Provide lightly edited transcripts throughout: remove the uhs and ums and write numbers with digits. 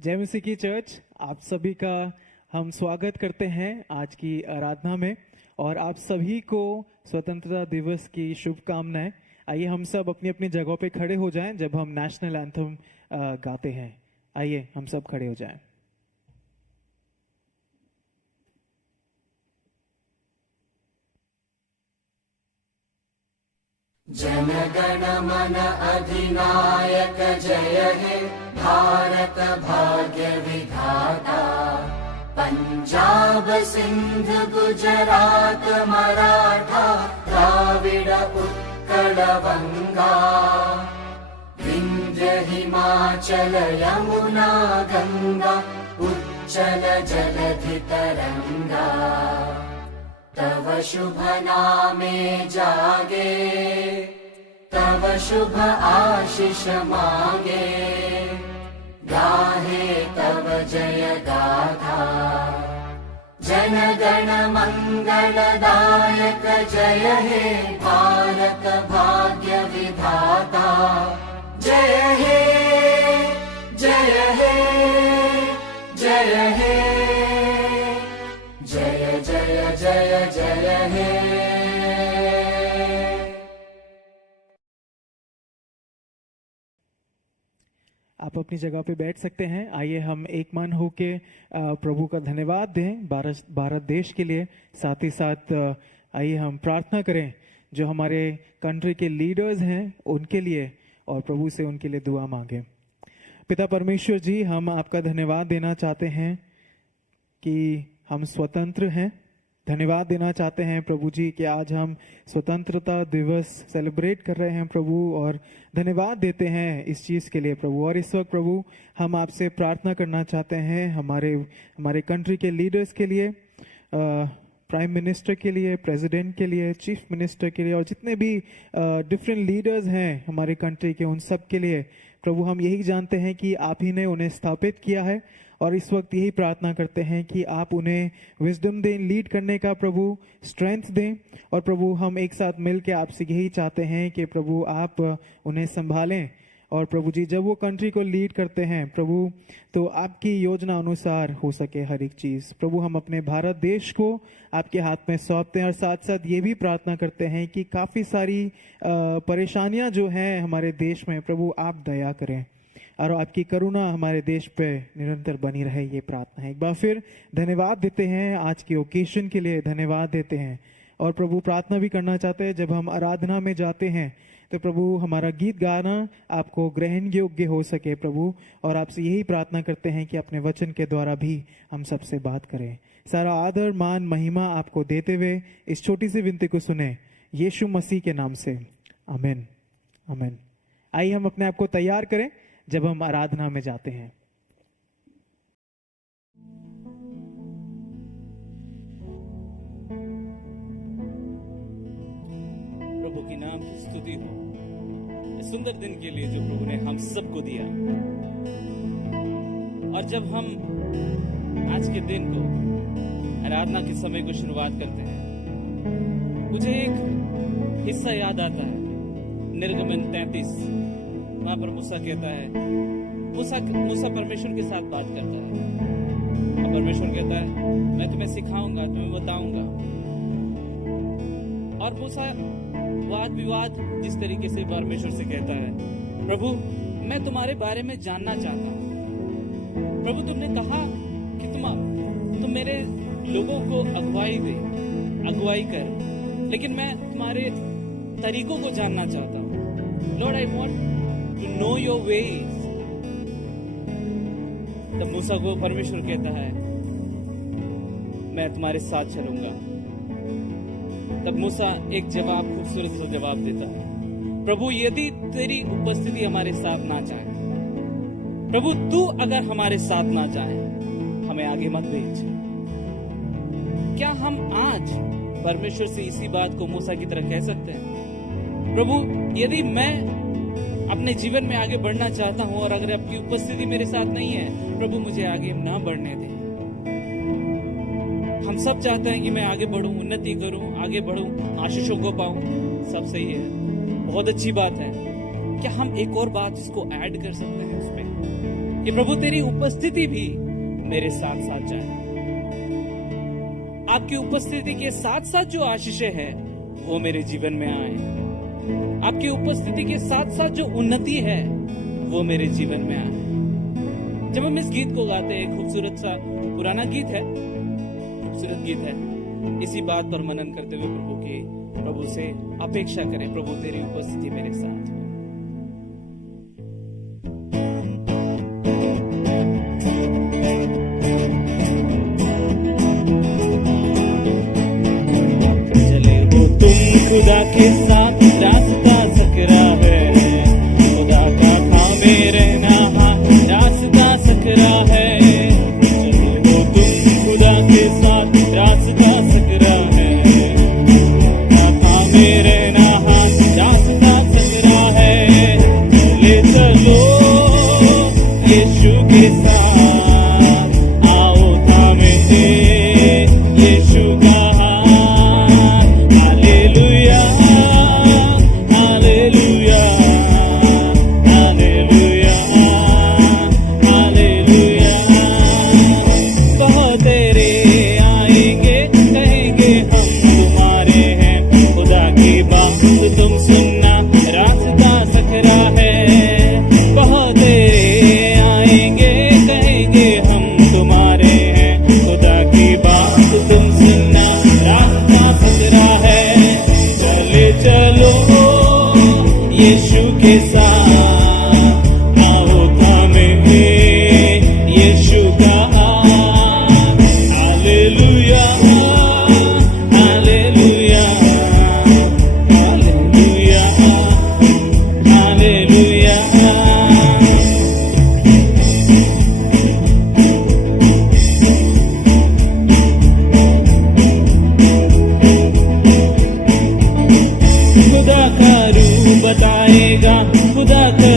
जय मसीह की चर्च, आप सभी का हम स्वागत करते हैं आज की आराधना में और आप सभी को स्वतंत्रता दिवस की शुभकामनाएं। आइए हम सब अपनी अपनी जगहों पे खड़े हो जाएं जब हम नेशनल एंथम गाते हैं। आइए हम सब खड़े हो जाएं। जन गण मन अधिनायक जय हे भारत भाग्य विधाता। पंजाब सिंध गुजरात मराठा द्राविड उत्कल बंगा। विंध्य हिमाचल यमुना गंगा उच्चल जलधि तरंगा। तव शुभ नामे जागे तव शुभ आशीष मांगे। गाहे तव जय गाथा जन गण मंगलदायक जय हे भारत भाग्य विधाता। जय हे जय हे जय हे जय जय जय जय हे। आप अपनी जगह पे बैठ सकते हैं। आइए हम एक मन होके प्रभु का धन्यवाद दें भारत देश के लिए। साथ ही साथ आइए हम प्रार्थना करें जो हमारे कंट्री के लीडर्स हैं उनके लिए और प्रभु से उनके लिए दुआ मांगे। पिता परमेश्वर जी, हम आपका धन्यवाद देना चाहते हैं कि हम स्वतंत्र हैं। धन्यवाद देना चाहते हैं प्रभु जी कि आज हम स्वतंत्रता दिवस सेलिब्रेट कर रहे हैं प्रभु, और धन्यवाद देते हैं इस चीज़ के लिए प्रभु। और इस वक्त प्रभु हम आपसे प्रार्थना करना चाहते हैं हमारे कंट्री के लीडर्स के लिए, प्राइम मिनिस्टर के लिए, प्रेसिडेंट के लिए, चीफ मिनिस्टर के लिए और जितने भी डिफरेंट लीडर्स हैं हमारे कंट्री के, उन सब के लिए प्रभु हम यही जानते हैं कि आप ही ने उन्हें स्थापित किया है। और इस वक्त यही प्रार्थना करते हैं कि आप उन्हें विजडम दें, लीड करने का प्रभु स्ट्रेंथ दें। और प्रभु हम एक साथ मिल के आपसे यही चाहते हैं कि प्रभु आप उन्हें संभालें। और प्रभु जी, जब वो कंट्री को लीड करते हैं प्रभु, तो आपकी योजना अनुसार हो सके हर एक चीज़। प्रभु हम अपने भारत देश को आपके हाथ में सौंपते हैं और साथ साथ ये भी प्रार्थना करते हैं कि काफ़ी सारी परेशानियां जो हैं हमारे देश में, प्रभु आप दया करें और आपकी करुणा हमारे देश पे निरंतर बनी रहे। ये प्रार्थना है। एक बार फिर धन्यवाद देते हैं आज की ओकेशन के लिए, धन्यवाद देते हैं। और प्रभु प्रार्थना भी करना चाहते हैं जब हम आराधना में जाते हैं तो प्रभु हमारा गीत गाना आपको ग्रहण योग्य हो सके प्रभु। और आपसे यही प्रार्थना करते हैं कि अपने वचन के द्वारा भी हम सबसे बात करें। सारा आदर मान महिमा आपको देते हुए इस छोटी सी विनती को सुने यीशु मसीह के नाम से, आमीन आमीन। आइए हम अपने आप को तैयार करें जब हम आराधना में जाते हैं। प्रभु की नाम की स्तुति हो इस सुंदर दिन के लिए जो प्रभु ने हम सबको दिया। और जब हम आज के दिन को, आराधना के समय को शुरुआत करते हैं, मुझे एक हिस्सा याद आता है, निर्गमन 33। वहां पर मूसा कहता है, मूसा परमेश्वर के साथ बात करता है और परमेश्वर कहता है मैं तुम्हें सिखाऊंगा, तुम्हें बताऊंगा। और मूसा वाद विवाद जिस तरीके से परमेश्वर से कहता है, प्रभु मैं तुम्हारे बारे में जानना चाहता हूं। प्रभु तुमने कहा कि तुम मेरे लोगों को अगुवाई कर, लेकिन मैं तुम्हारे तरीकों को जानना चाहता हूं। Lord I want to know your ways। तब मूसा को परमेश्वर कहता है मैं तुम्हारे साथ चलूंगा। तब मूसा एक खूबसूरत सा जवाब देता है, प्रभु यदि तेरी उपस्थिति हमारे साथ ना चाहे, प्रभु तू अगर हमारे साथ ना चाहे हमें आगे मत भेज। क्या हम आज परमेश्वर से इसी बात को मूसा की तरह कह सकते हैं? प्रभु यदि मैं अपने जीवन में आगे बढ़ना चाहता हूं और अगर आपकी उपस्थिति मेरे साथ नहीं है, प्रभु मुझे आगे ना बढ़ने दे। हम सब चाहते हैं कि मैं आगे बढ़ूं, उन्नति करूं, आगे बढ़ूं, आशीषों को पाऊं। सब सही है, बहुत अच्छी बात है। क्या हम एक और बात इसको ऐड कर सकते हैं उसमें? कि प्रभु तेरी उपस्थिति भी मेरे साथ साथ जाए। आपकी उपस्थिति के साथ साथ जो आशीषें हैं वो मेरे जीवन में आए। आपकी उपस्थिति के साथ साथ जो उन्नति है वो मेरे जीवन में आए। जब हम इस गीत को गाते हैं, खूबसूरत सा पुराना गीत है, खूबसूरत गीत है, इसी बात पर मनन करते हुए प्रभु से अपेक्षा करें, प्रभु तेरी उपस्थिति मेरे साथ हो। चले हो तुम खुदा के साथ, रास्ता सकरा है, खुदा का थामे रहना रास्ता सकरा है। चले हो तुम खुदा के साथ, रास्ता सकरा है, थामे रहना रास्ता सकरा है। चले चलो यीशु के साथ, आओ थामे यीशु का हाथ। Hallelujah hallelujah hallelujah hallelujah. बहुत तेरे आएंगे, कहेंगे हम तुम्हारे हैं, खुदा की बात तुम सुनना, रास्ता सकरा है। बहुत तेरे आएंगे, कहेंगे हम तुम्हारे हैं, खुदा की बात तुम सुनना, रास्ता सकरा है। चले चलो यीशु के साथ, आओ थामे यीशु का हाथ। Hallelujah hallelujah hallelujah hallelujah. खुदा का रूप बताएगा, खुदा का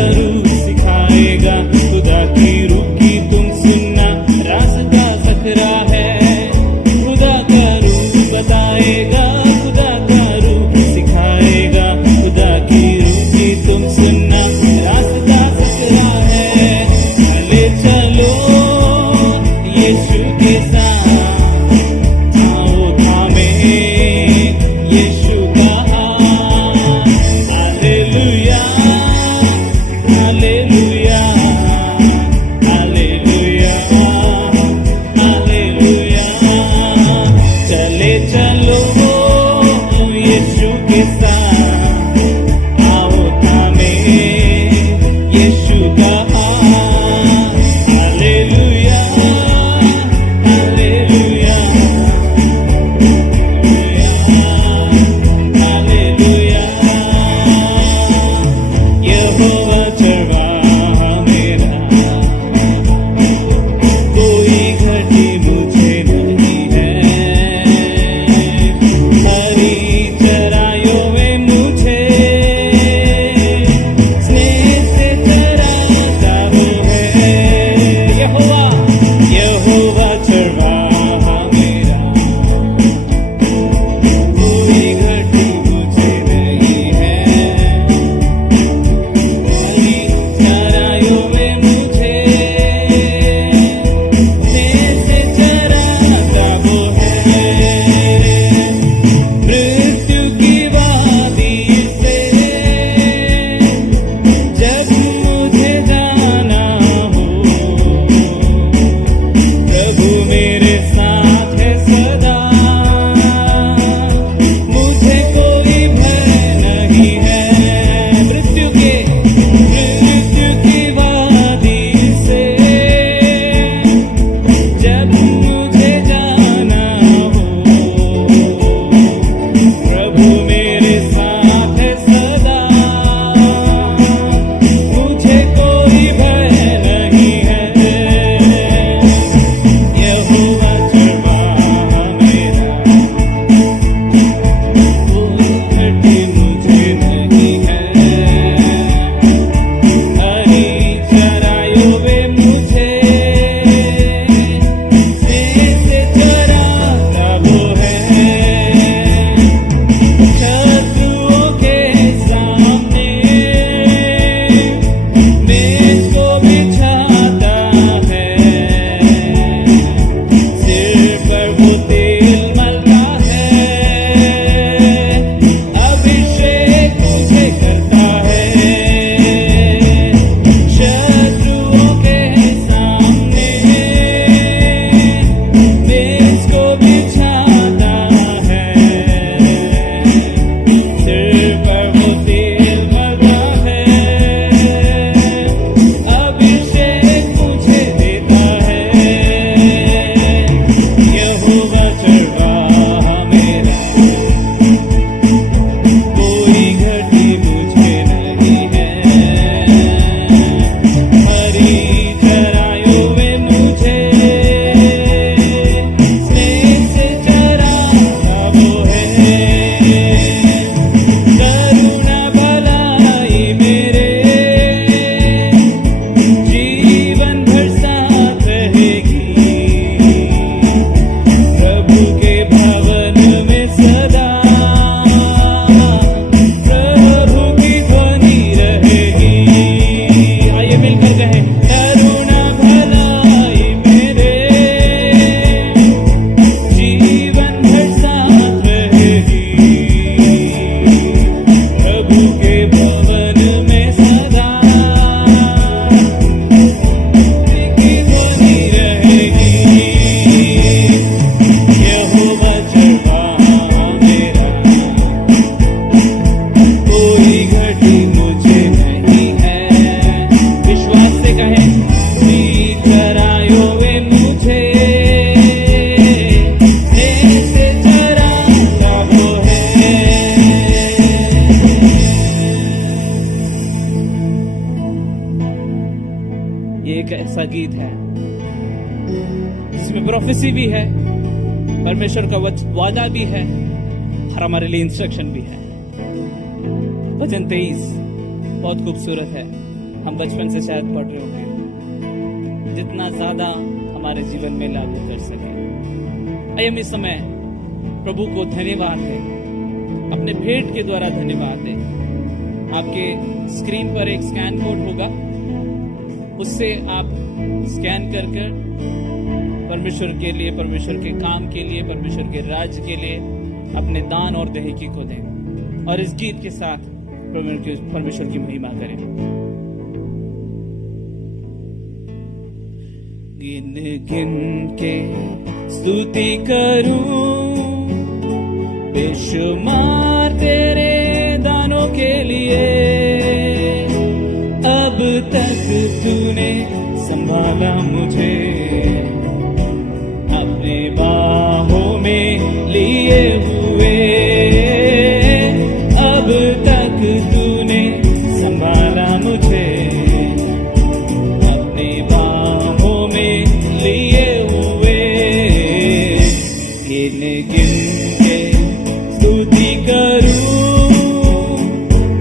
वो तेल मलता है, अभिषेक मुझे करता है, शत्रुओं के सामने मेज को बिछाता है, सिर पर वो तेल मलता है, अभिषेक मुझे देता है, यहोवा चरवाहा मेरा, कोई घटी मुझे नहीं है, हरी चराइयों में मुझे स्नेह से चराता वो है, करुणा भलाई मेरे जीवन भर साथ रहेगी, प्रभु के भवन में सदा प्रभु की ध्वनि रहेगी। आइए मिलकर कहें, करुणा भलाई मेरे जीवन भर साथ रहेगी, प्रभु के भवन में सदा की ध्वनि रहेगी, यहोवा चरवाहा मेरा, कोई घटी मुझे नहीं है। विश्वास से कहें, ठीक चराइयों में मुझे स्नेह से चराता वो है। ये एक ऐसा गीत है जिसमें प्रोफेसी भी है, परमेश्वर का वादा भी है और हमारे लिए इंस्ट्रक्शन भी है। भजन 23 बहुत खूबसूरत है, हम बचपन से शायद पढ़ रहे होंगे, जितना ज्यादा हमारे जीवन में लागू कर सके। आइए हम इस समय प्रभु को धन्यवाद दें, अपने भेंट के द्वारा धन्यवाद दें। आपके स्क्रीन पर एक स्कैन कोड होगा, उससे आप स्कैन कर परमेश्वर के लिए, परमेश्वर के काम के लिए, परमेश्वर के राज्य के लिए अपने दान और दहेकी को दें और इस गीत के साथ परमेश्वर की महिमा करें। गिन गिन के स्तुति करूं बेशुमार तेरे दानों के लिए, अब तक तूने संभाला मुझे, अपने बाहों में लिए हुए, अब तक तूने संभाला मुझे, अपने बाहों में लिए हुए, गिन गिन के स्तुति करूं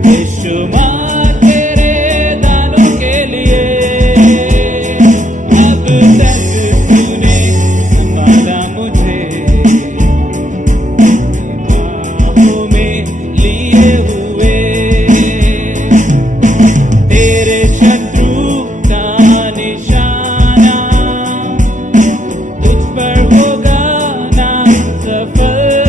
बेशुमार तेरे दानों के लिए, अब तक तूने संभाला मुझे, बाहों में लिए हुए, तेरे शत्रु का निशाना तुझ पर होगा ना सफल,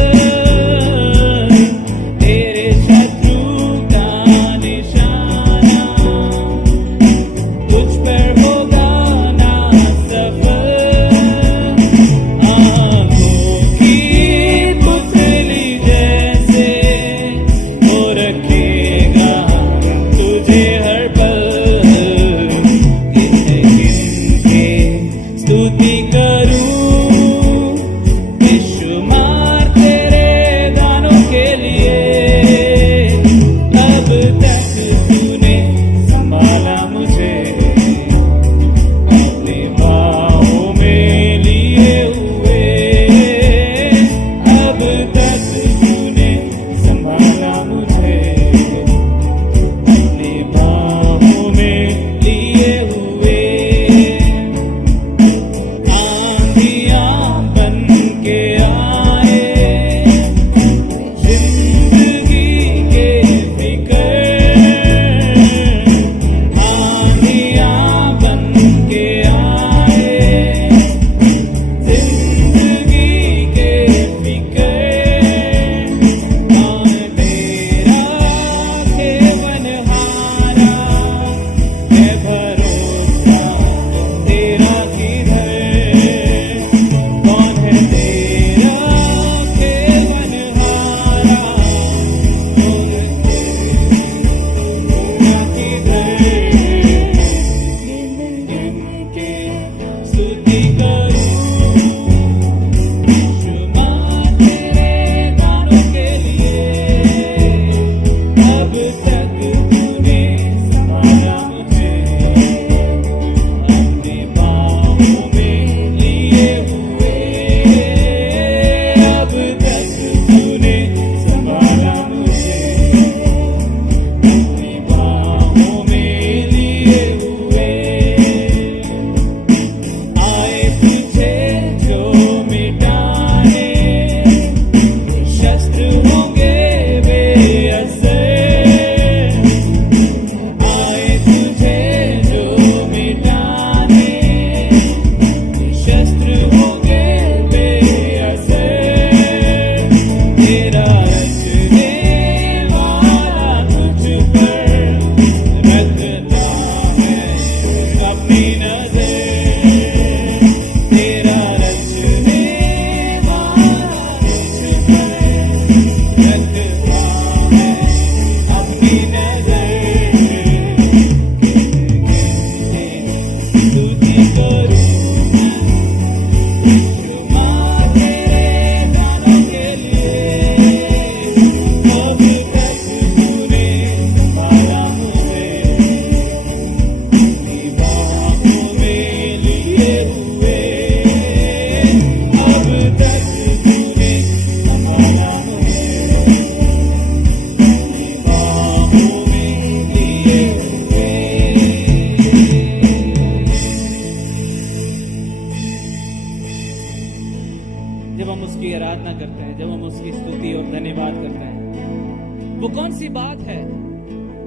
जब हम उसकी आराधना करते हैं, जब हम उसकी स्तुति और धन्यवाद करते हैं, वो कौन सी बात है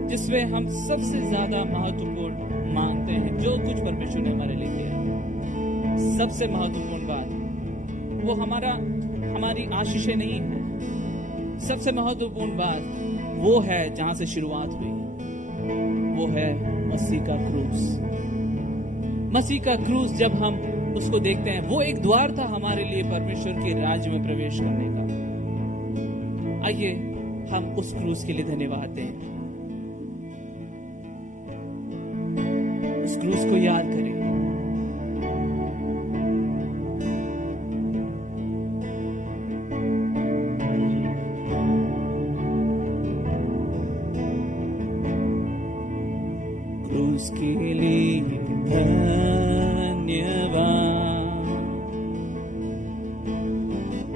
जिसमें हम सबसे ज्यादा महत्वपूर्ण मानते हैं जो कुछ परमेश्वर ने हमारे लिए किया? सबसे महत्वपूर्ण बात वो हमारी आशीषें नहीं है। सबसे महत्वपूर्ण बात वो है जहां से शुरुआत हुई, वो है मसीह का क्रूस। मसीह का क्रूस जब हम उसको देखते हैं, वो एक द्वार था हमारे लिए परमेश्वर के राज्य में प्रवेश करने का। आइए हम उस क्रूस के लिए धन्यवाद दें, उस क्रूस को याद करें। क्रूस के लिए धन्यवाद,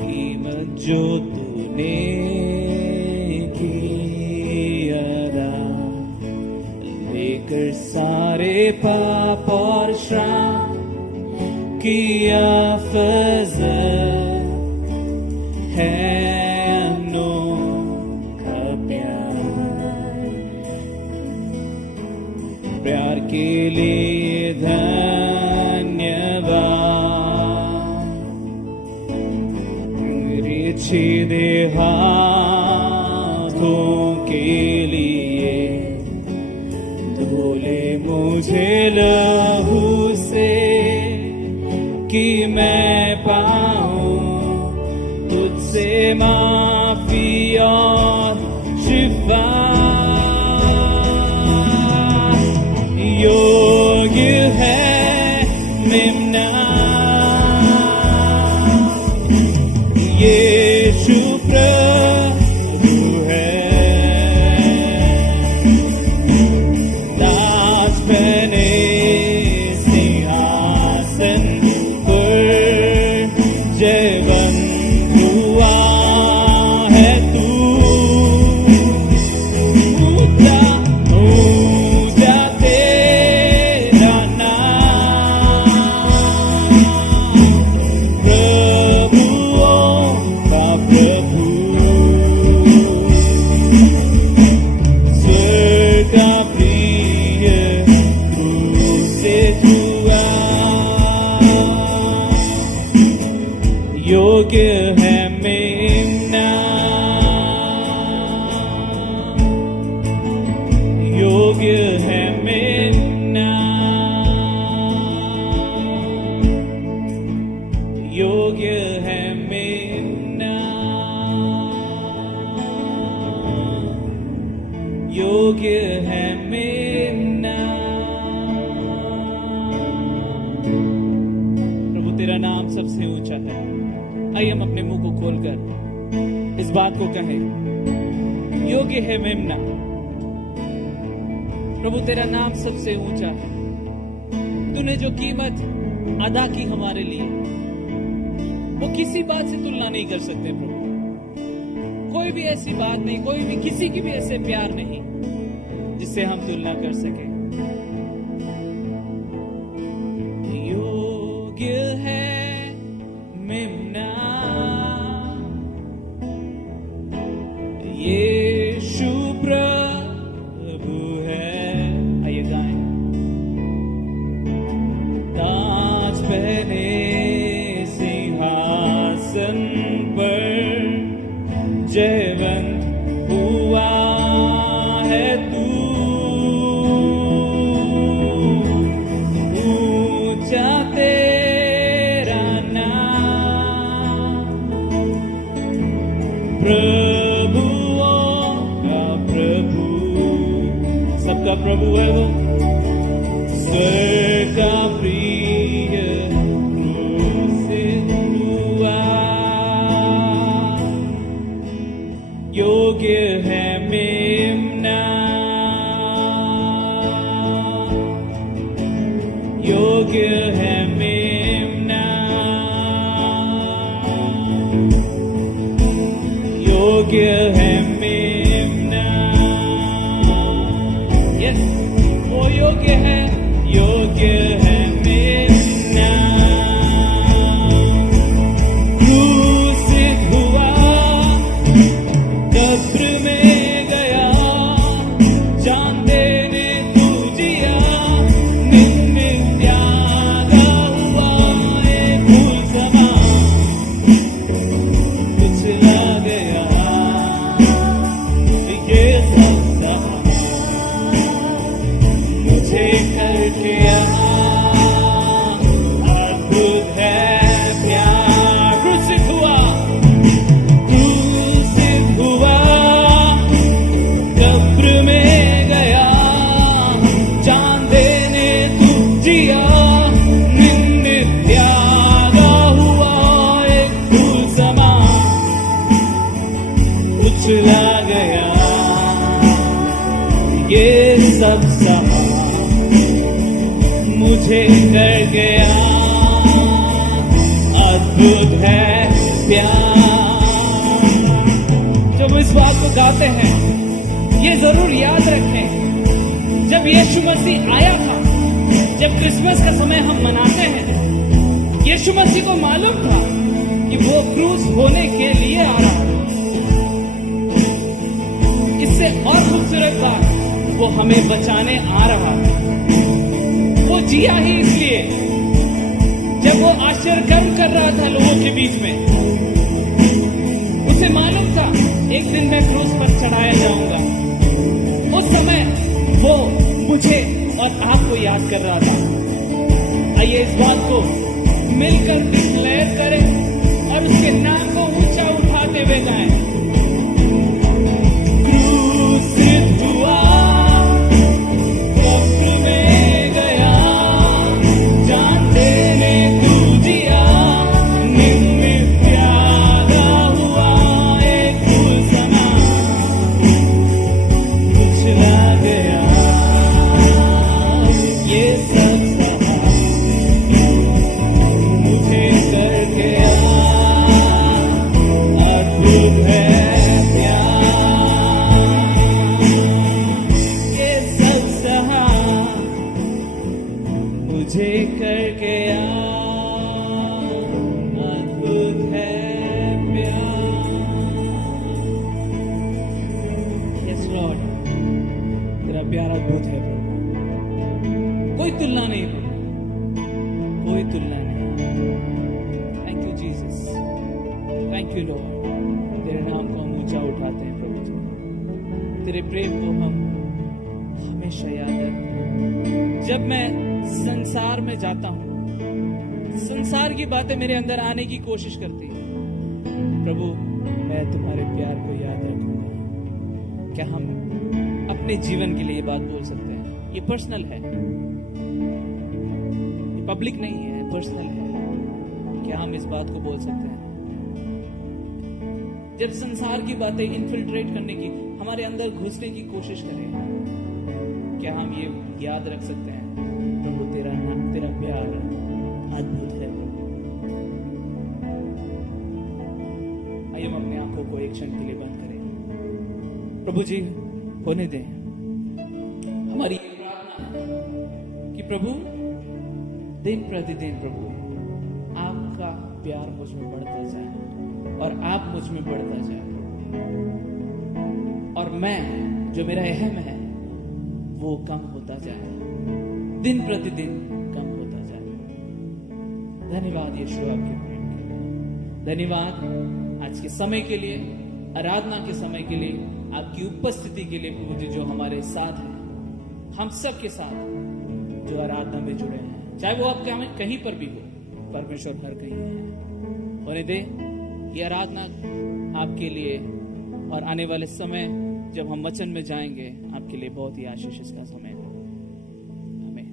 कीमत जो तूने की अदा, लेकर सारे पाप और श्राप किया फजल है अनोखा प्यार के लिए धन्यवाद। मेरे छेदे हाथों के लिए धोले मुझे लहू से, कि मैं पाऊं तुझसे माफी और शिफा। योग्य है मेमना यीशु प्रभु है, ताज पहने सिंहासन पर जयवंत हुआ है तू। ऊंचा तेरा नाम, प्रभुओं का प्रभु, स्वर्ग का प्रिय क्रूसित हुआ। योग्य है मेमना, योग्य है मेमना, योग्य है मेमना, योग्य है मेमना। प्रभु तेरा नाम सबसे ऊंचा है। आइए हम अपने मुंह को खोलकर इस बात को कहें, योग्य है मेमना। प्रभु तेरा नाम सबसे ऊंचा है। तूने जो कीमत अदा की हमारे लिए, वो किसी बात से तुलना नहीं कर सकते प्रभु। कोई भी ऐसी बात नहीं, कोई भी किसी की भी ऐसे प्यार नहीं जिससे हम तुलना कर सके। योग्य है मेमना यीशु प्रभु है। आइए गाएं। ताज पहने सिंहासन पर जयवंत हुआ है तू। ऊंचा तेरा नाम, प्रभुओं का प्रभु, सबका प्रभु है वो। स्वर्ग का प्रिय क्रूसित हुआ। योग्य है मेमना, योग्य है मेमना, योग्य है मेमना। यस, वो योग्य है, योग्य है मेमना। सब सहा मुझे कर गया, अद्भुत है प्यार। जब इस बात को गाते हैं, ये जरूर याद रखें, जब यीशु मसीह आया था, जब क्रिसमस का समय हम मनाते हैं, यीशु मसीह को मालूम था कि वो क्रूस होने के लिए आ रहा है। इससे और खूबसूरत बात, वो हमें बचाने आ रहा है। वो जिया ही इसलिए, जब वो आश्चर्य कर्म कर रहा था लोगों के बीच में, उसे मालूम था एक दिन मैं क्रूस पर चढ़ाया जाऊंगा। उस समय वो मुझे और आपको याद कर रहा था। आइए इस बात को मिलकर डिक्लेयर करें और उसके नाम को ऊंचा उठाते हुए गाएं। क्रूसित हुआ, कब्र में गया, जान देने तू जिया, निर्मित प्यादा हुआ, एक फूल सना उछला गया, ये सब सहा मुझे कर गया, अद्भुत है प्यार, ये सब सहा मुझे कर गया, अद्भुत है प्यार। यस लॉर्ड, तेरा प्यार अद्भुत है प्रभु, कोई तुलना नहीं प्रभु, कोई तुलना नहीं। Thank you Jesus, thank you Lord. तेरे नाम को हम ऊंचा उठाते हैं प्रभु जी, तेरे प्रेम को हम हमेशा याद रखते। जब मैं संसार में जाता हूं, संसार की बातें मेरे अंदर आने की कोशिश करती है, प्रभु मैं तुम्हारे प्यार को याद रखूंगा। क्या हम अपने जीवन के लिए ये बात बोल सकते हैं? ये पर्सनल है, ये पब्लिक नहीं है, पर्सनल है। क्या हम इस बात को बोल सकते हैं? जब संसार की बातें इन्फिल्ट्रेट करने की, हमारे अंदर घुसने की कोशिश करें, क्या हम ये याद रख सकते हैं, प्रभु तेरा नाम, तेरा प्यार अद्भुत है प्रभु। आइए हम अपने आंखों को एक क्षण के लिए बंद करें। प्रभु जी होने दें, हमारी ये प्रार्थना है कि प्रभु दिन प्रतिदिन प्रभु आपका प्यार मुझ में बढ़ता जाए और आप मुझ में बढ़ता जाए प्रभु, और मैं जो मेरा अहम है वो कम होता जाए, दिन प्रतिदिन कम होता जाए। धन्यवाद यीशु आपके प्रेम के लिए, धन्यवाद आज के समय के लिए, आराधना के समय के लिए, आपकी उपस्थिति के लिए प्रभु जी, जो हमारे साथ है, हम सब के साथ जो आराधना में जुड़े हैं, चाहे वो आप कहीं पर भी हो, परमेश्वर हर कहीं है। होने दे ये आराधना आपके लिए, और आने वाले समय जब हम वचन में जाएंगे, आपके लिए बहुत ही आशीष इसका समय है। आमीन।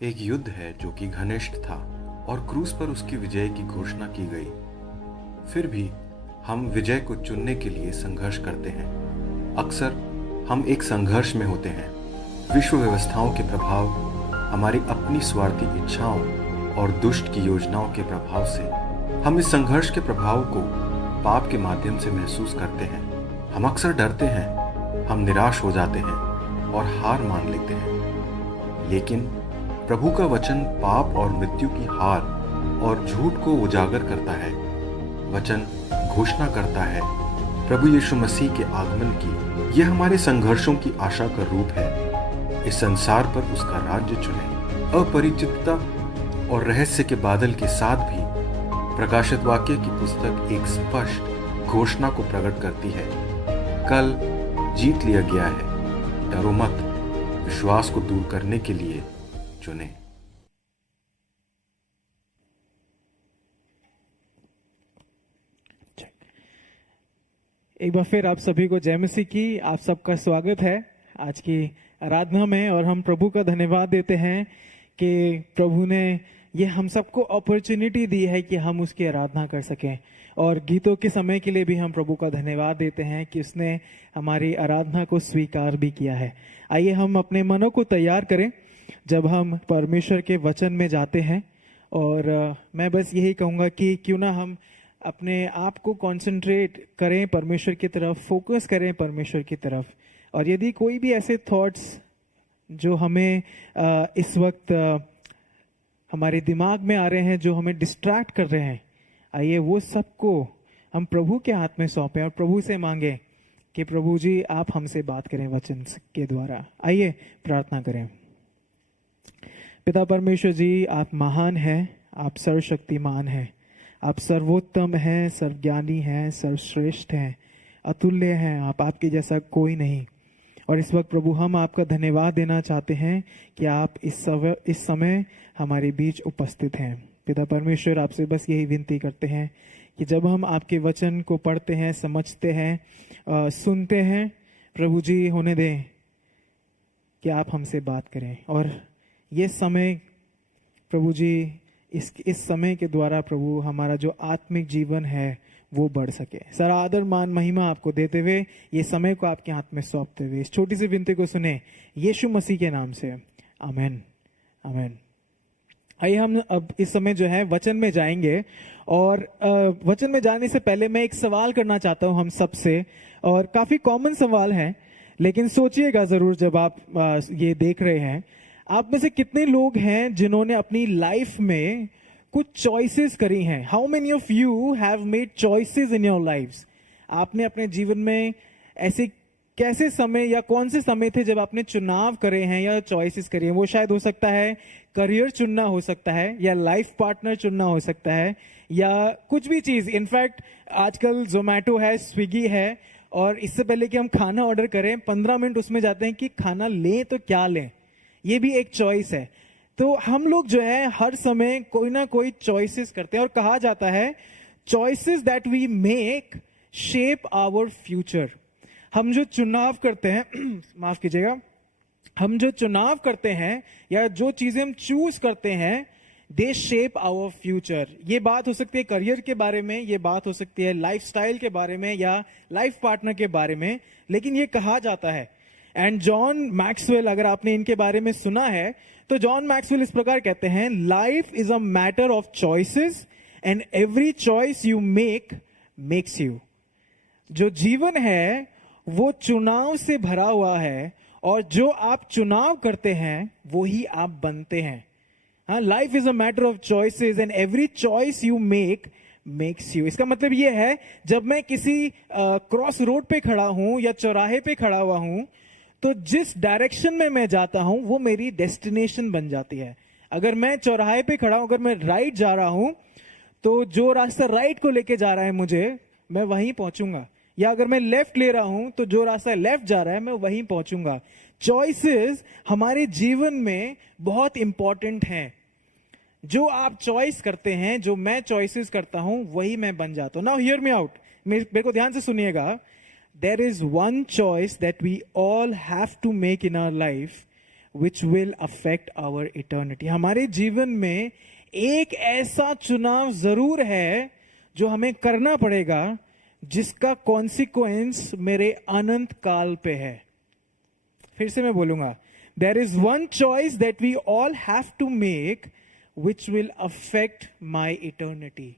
एक युद्ध है जो कि घनिष्ठ था और क्रूस पर उसकी विजय की घोषणा की गई। फिर भी हम विजय को चुनने के लिए संघर्ष करते हैं। अक्सर हम एक संघर्ष में होते हैं। विश्व व्यवस्थाओं के प्रभाव, हमारी अपनी स्वार्थी इच्छाओं और दुष्ट की योजनाओं के प्रभाव से हम इस संघर्ष के प्रभाव को पाप के माध्यम से महसूस करते हैं। हम अक्सर डरते हैं, हम निराश हो जाते हैं और हार मान लेते हैं। लेकिन प्रभु का वचन पाप और मृत्यु की हार और झूठ को उजागर करता है। वचन घोषणा करता है प्रभु यीशु मसीह के आगमन की। यह हमारे संघर्षों की आशा का रूप है। इस संसार पर उसका राज्य चुने। अपरिचितता और रहस्य के बादल के साथ भी प्रकाशित वाक्य की पुस्तक एक स्पष्ट घोषणा को प्रकट करती है। कल जीत लिया गया है, डरो मत। विश्वास को दूर करने के लिए चुने। एक बार फिर आप सभी को जय मसीह की। आप सबका स्वागत है आज की आराधना में, और हम प्रभु का धन्यवाद देते हैं कि प्रभु ने ये हम सबको अपॉर्चुनिटी दी है कि हम उसकी आराधना कर सकें। और गीतों के समय के लिए भी हम प्रभु का धन्यवाद देते हैं कि उसने हमारी आराधना को स्वीकार भी किया है। आइए हम अपने मनों को तैयार करें जब हम परमेश्वर के वचन में जाते हैं। और मैं बस यही कहूँगा कि क्यों ना हम अपने आप को कंसंट्रेट करें परमेश्वर की तरफ, फोकस करें परमेश्वर की तरफ। और यदि कोई भी ऐसे थॉट्स जो हमें इस वक्त हमारे दिमाग में आ रहे हैं, जो हमें डिस्ट्रैक्ट कर रहे हैं, आइए वो सबको हम प्रभु के हाथ में सौंपें और प्रभु से मांगें कि प्रभु जी आप हमसे बात करें वचन के द्वारा। आइए प्रार्थना करें। पिता परमेश्वर जी, आप महान हैं, आप सर्वशक्तिमान हैं, आप सर्वोत्तम हैं, सर्वज्ञानी हैं, सर्वश्रेष्ठ हैं, अतुल्य हैं, आप आपके जैसा कोई नहीं। और इस वक्त प्रभु हम आपका धन्यवाद देना चाहते हैं कि आप इस समय हमारे बीच उपस्थित हैं। पिता परमेश्वर, आपसे बस यही विनती करते हैं कि जब हम आपके वचन को पढ़ते हैं, समझते हैं, सुनते हैं, प्रभु जी होने दें कि आप हमसे बात करें। और ये समय प्रभु जी, इस समय के द्वारा प्रभु हमारा जो आत्मिक जीवन है वो बढ़ सके। सारा आदर मान महिमा आपको देते हुए ये समय को आपके हाथ में सौंपते हुए इस छोटी सी विनती को सुने यीशु मसीह के नाम से, आमीन, आमीन। आइए हम अब इस समय जो है वचन में जाएंगे। और वचन में जाने से पहले मैं एक सवाल करना चाहता हूं हम सबसे, और काफी कॉमन सवाल है, लेकिन सोचिएगा जरूर जब आप ये देख रहे हैं। आप में से कितने लोग हैं जिन्होंने अपनी लाइफ में कुछ चॉइसेस करी हैं? How many of you have made choices in your lives? आपने अपने जीवन में ऐसे कैसे समय या कौन से समय थे जब आपने चुनाव करे हैं या चॉइसेस करी हैं? वो शायद हो सकता है करियर चुनना हो सकता है, या लाइफ पार्टनर चुनना हो सकता है, या कुछ भी चीज। इनफैक्ट आजकल जोमैटो है, स्विगी है, और इससे पहले कि हम खाना ऑर्डर करें 15 मिनट उसमें जाते हैं कि खाना लें तो क्या लें। ये भी एक चॉइस है। तो हम लोग जो है हर समय कोई ना कोई चॉइसेस करते हैं, और कहा जाता है choices that we make shape our future. हम जो चुनाव करते हैं माफ कीजिएगा, हम जो चुनाव करते हैं या जो चीजें हम चूज करते हैं, दे शेप आवर फ्यूचर। ये बात हो सकती है करियर के बारे में, ये बात हो सकती है लाइफस्टाइल के बारे में या लाइफ पार्टनर के बारे में, लेकिन ये कहा जाता है। एंड जॉन मैक्सवेल, अगर आपने इनके बारे में सुना है तो जॉन मैक्सवेल इस प्रकार कहते हैं, life is a matter of choices and every choice you make makes you. जो जीवन है वो चुनाव से भरा हुआ है, और जो आप चुनाव करते हैं वो ही आप बनते हैं। हाँ, life is a matter of choices and every choice you make makes you. इसका मतलब ये है, जब मैं किसी क्रॉस रोड पे खड़ा हूं या चौराहे पे खड़ा हुआ हूं, तो जिस डायरेक्शन में मैं जाता हूं वो मेरी डेस्टिनेशन बन जाती है। अगर मैं चौराहे पे खड़ा हूं, अगर मैं राइट जा रहा हूं, तो जो रास्ता राइट को लेके जा रहा है मुझे, मैं वहीं पहुंचूंगा। या अगर मैं लेफ्ट ले रहा हूं तो जो रास्ता लेफ्ट जा रहा है मैं वहीं पहुंचूंगा। चॉइसेस हमारे जीवन में बहुत इंपॉर्टेंट हैं। जो आप चॉइस करते हैं, जो मैं चॉइसेस करता हूं, वही मैं बन जाता हूं। नाउ हियर मी आउट, मेरे को ध्यान से सुनिएगा। There is one choice that we all have to make in our life which will affect our eternity. हमारे जीवन में एक ऐसा चुनाव जरूर है जो हमें करना पड़ेगा, जिसका कॉन्सिक्वेंस मेरे अनंत काल पे है। फिर से मैं बोलूंगा, There is one choice that we all have to make which will affect my eternity.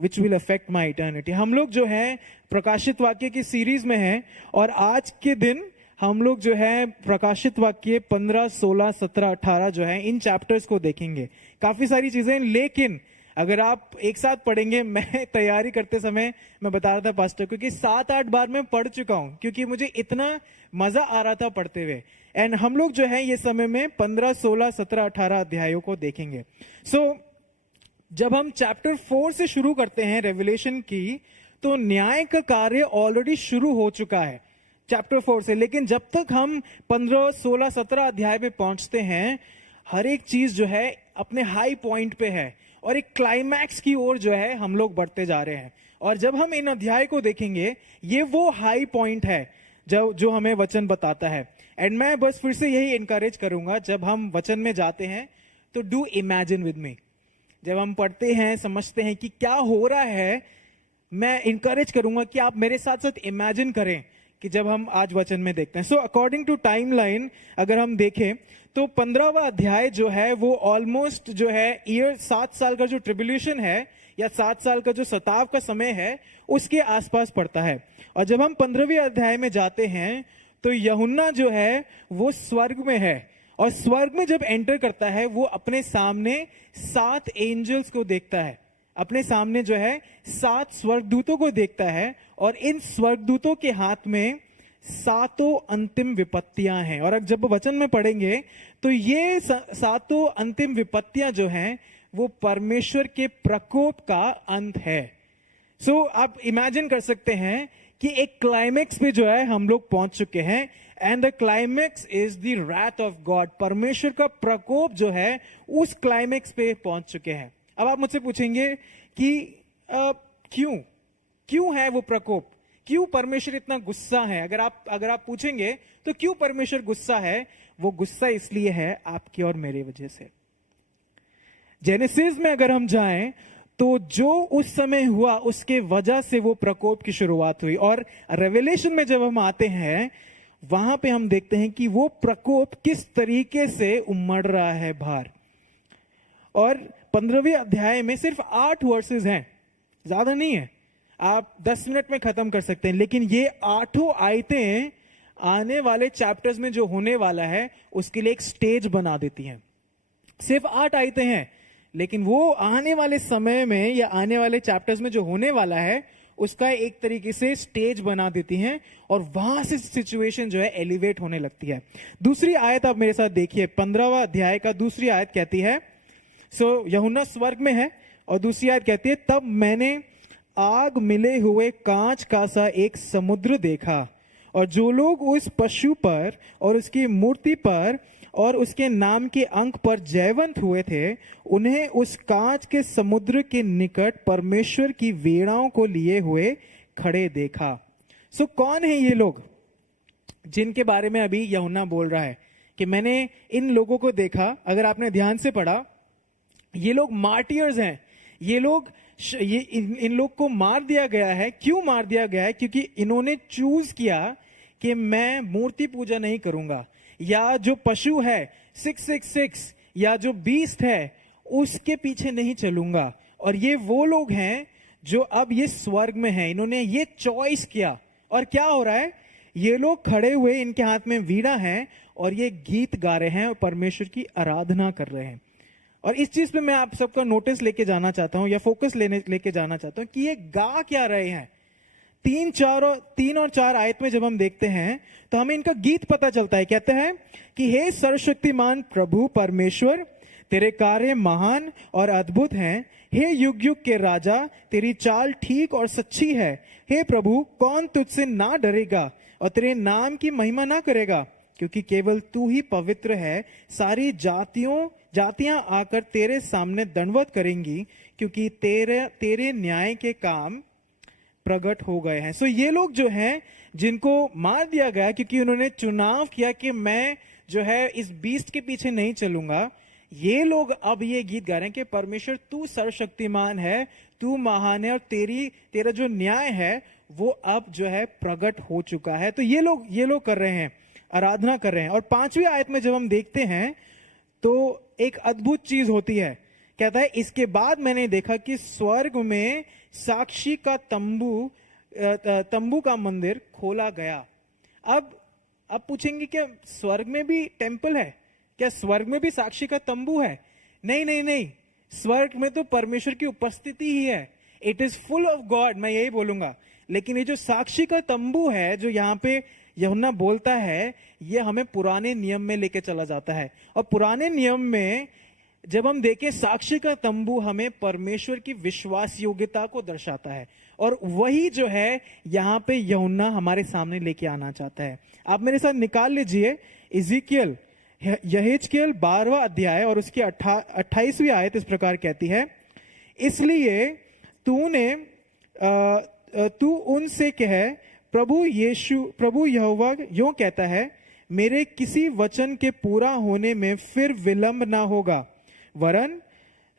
Which will affect my eternity. हम लोग जो है प्रकाशित वाक्य की सीरीज में हैं, और आज के दिन हम लोग जो है प्रकाशित वाक्य 15, 16, 17, 18 जो है इन चैप्टर्स को देखेंगे। काफी सारी चीजें, लेकिन अगर आप एक साथ पढ़ेंगे, मैं तैयारी करते समय मैं बता रहा था पास्टर, क्योंकि 7-8 बार मैं पढ़ चुका हूं, क्योंकि मुझे इतना मजा आ रहा था पढ़ते हुए। एंड हम लोग जो है ये समय में 15, 16, 17, 18 अध्यायों को देखेंगे। जब हम चैप्टर 4 से शुरू करते हैं रेवलेशन की, तो न्याय का कार्य ऑलरेडी शुरू हो चुका है चैप्टर 4 से। लेकिन जब तक हम 15, 16, 17 अध्याय पे पहुंचते हैं, हर एक चीज जो है अपने हाई पॉइंट पे है, और एक क्लाइमैक्स की ओर जो है हम लोग बढ़ते जा रहे हैं। और जब हम इन अध्याय को देखेंगे, ये वो हाई पॉइंट है जो हमें वचन बताता है। एंड मैं बस फिर से यही इनकरेज करूंगा, जब हम वचन में जाते हैं तो डू इमेजिन विद मी। जब हम पढ़ते हैं, समझते हैं कि क्या हो रहा है, मैं इंकरेज करूंगा कि आप मेरे साथ साथ इमेजिन करें कि जब हम आज वचन में देखते हैं। सो अकॉर्डिंग टू टाइमलाइन अगर हम देखें तो 15वां अध्याय जो है वो ऑलमोस्ट जो है ईयर 7 साल का जो ट्रिब्यूलेशन है या 7 साल का जो सताव का समय है उसके आसपास पड़ता है। और जब हम 15वें अध्याय में जाते हैं तो यूहन्ना जो है वो स्वर्ग में है, और स्वर्ग में जब एंटर करता है वो अपने सामने 7 एंजल्स को देखता है, अपने सामने जो है 7 स्वर्गदूतों को देखता है, और इन स्वर्गदूतों के हाथ में 7 अंतिम विपत्तियां हैं। और अब जब वचन में पढ़ेंगे तो ये 7 अंतिम विपत्तियां जो हैं वो परमेश्वर के प्रकोप का अंत है। सो आप इमेजिन कर सकते हैं कि एक क्लाइमेक्स पे जो है हम लोग पहुंच चुके हैं, and the climax is the wrath of God. परमेश्वर का प्रकोप जो है उस क्लाइमेक्स पे पहुंच चुके हैं। अब आप मुझसे पूछेंगे कि क्यों है वो प्रकोप, क्यों परमेश्वर इतना गुस्सा है? अगर आप पूछेंगे तो क्यों परमेश्वर गुस्सा है, वो गुस्सा इसलिए है आपकी और मेरे वजह से। जेनेसिस में अगर हम जाएं तो जो उस समय हुआ उसके वजह से वो प्रकोप की शुरुआत हुई, और रेवलेशन में जब हम आते हैं वहां पे हम देखते हैं कि वो प्रकोप किस तरीके से उमड़ रहा है बाहर। और 15वें अध्याय में सिर्फ 8 वर्सेस हैं, ज्यादा नहीं है, आप 10 मिनट में खत्म कर सकते हैं, लेकिन ये 8 आयतें आने वाले चैप्टर्स में जो होने वाला है उसके लिए एक स्टेज बना देती हैं। सिर्फ 8 आयतें हैं, लेकिन वो आने वाले समय में या आने वाले चैप्टर्स में जो होने वाला है उसका एक तरीके से स्टेज बना देती हैं, और वहां से सिचुएशन जो है एलिवेट होने लगती है। दूसरी आयत आप मेरे साथ देखिए, 15वां अध्याय का दूसरी आयत कहती है, यूहन्ना स्वर्ग में है, और दूसरी आयत कहती है, तब मैंने आग मिले हुए कांच का सा एक समुद्र देखा, और जो लोग उस पशु पर और उसकी मूर्ति पर और उसके नाम के अंक पर जयवंत हुए थे, उन्हें उस कांच के समुद्र के निकट परमेश्वर की वीणाओं को लिए हुए खड़े देखा। कौन है ये लोग जिनके बारे में अभी यूहन्ना बोल रहा है कि मैंने इन लोगों को देखा? अगर आपने ध्यान से पढ़ा, ये लोग मार्टियर्स हैं। ये लोग इन लोग को मार दिया गया है। क्यों मार दिया गया है? क्योंकि इन्होंने चूज किया कि मैं मूर्ति पूजा नहीं करूंगा, या जो पशु है 666 या जो बीस्ट है उसके पीछे नहीं चलूंगा। और ये वो लोग हैं जो अब ये स्वर्ग में हैं, इन्होंने ये चॉइस किया। और क्या हो रहा है? ये लोग खड़े हुए, इनके हाथ में वीणा है और ये गीत गा रहे हैं और परमेश्वर की आराधना कर रहे हैं। और इस चीज पे मैं आप सबका नोटिस लेके जाना चाहता हूं या फोकस लेके जाना चाहता हूं कि ये गा क्या रहे हैं। 3 और 4 आयत में जब हम देखते हैं तो हमें इनका गीत पता चलता है। कहते हैं कि हे सर्वशक्तिमान प्रभु परमेश्वर, तेरे कार्य महान और अद्भुत हैं। हे युग युग के राजा, तेरी चाल ठीक और सच्ची है। हे प्रभु, कौन तुझसे ना डरेगा और तेरे नाम की महिमा ना करेगा? क्योंकि केवल तू ही पवित्र है। सारी जातियां आकर तेरे सामने दंडवत करेंगी, क्योंकि तेरे न्याय के काम प्रकट हो गए हैं। ये लोग जो हैं जिनको मार दिया गया क्योंकि उन्होंने चुनाव किया कि मैं जो है इस बीस्ट के पीछे नहीं चलूंगा, ये लोग अब ये गीत गा रहे हैं कि परमेश्वर तू सर्वशक्तिमान है, तू महान है, और तेरा जो न्याय है वो अब जो है प्रकट हो चुका है। तो ये लोग कर रहे हैं, आराधना कर रहे हैं। और 5वीं आयत में जब हम देखते हैं तो एक अद्भुत चीज होती है। कहता है, इसके बाद मैंने देखा कि स्वर्ग में साक्षी का तंबू का मंदिर खोला गया। अब पूछेंगे क्या स्वर्ग में भी टेंपल है? क्या स्वर्ग में भी साक्षी का तंबू है? नहीं, स्वर्ग में तो परमेश्वर की उपस्थिति ही है। It is full of God, मैं यही बोलूंगा। लेकिन ये जो साक्षी का तंबू है जो यहाँ पे यूहन्ना बोलता है, ये हमें पुराने नियम में लेके चला जाता है। और पुराने नियम में जब हम देखें, साक्षी का तंबू हमें परमेश्वर की विश्वास योग्यता को दर्शाता है, और वही जो है यहाँ पे यूहन्ना हमारे सामने लेके आना चाहता है। आप मेरे साथ निकाल लीजिए इज़िकियल, यहेजकेल 12वां अध्याय और उसकी 28वीं आयत इस प्रकार कहती है, इसलिए तू उनसे कह, प्रभु यहोवा यूं कहता है, मेरे किसी वचन के पूरा होने में फिर विलंब ना होगा, वरन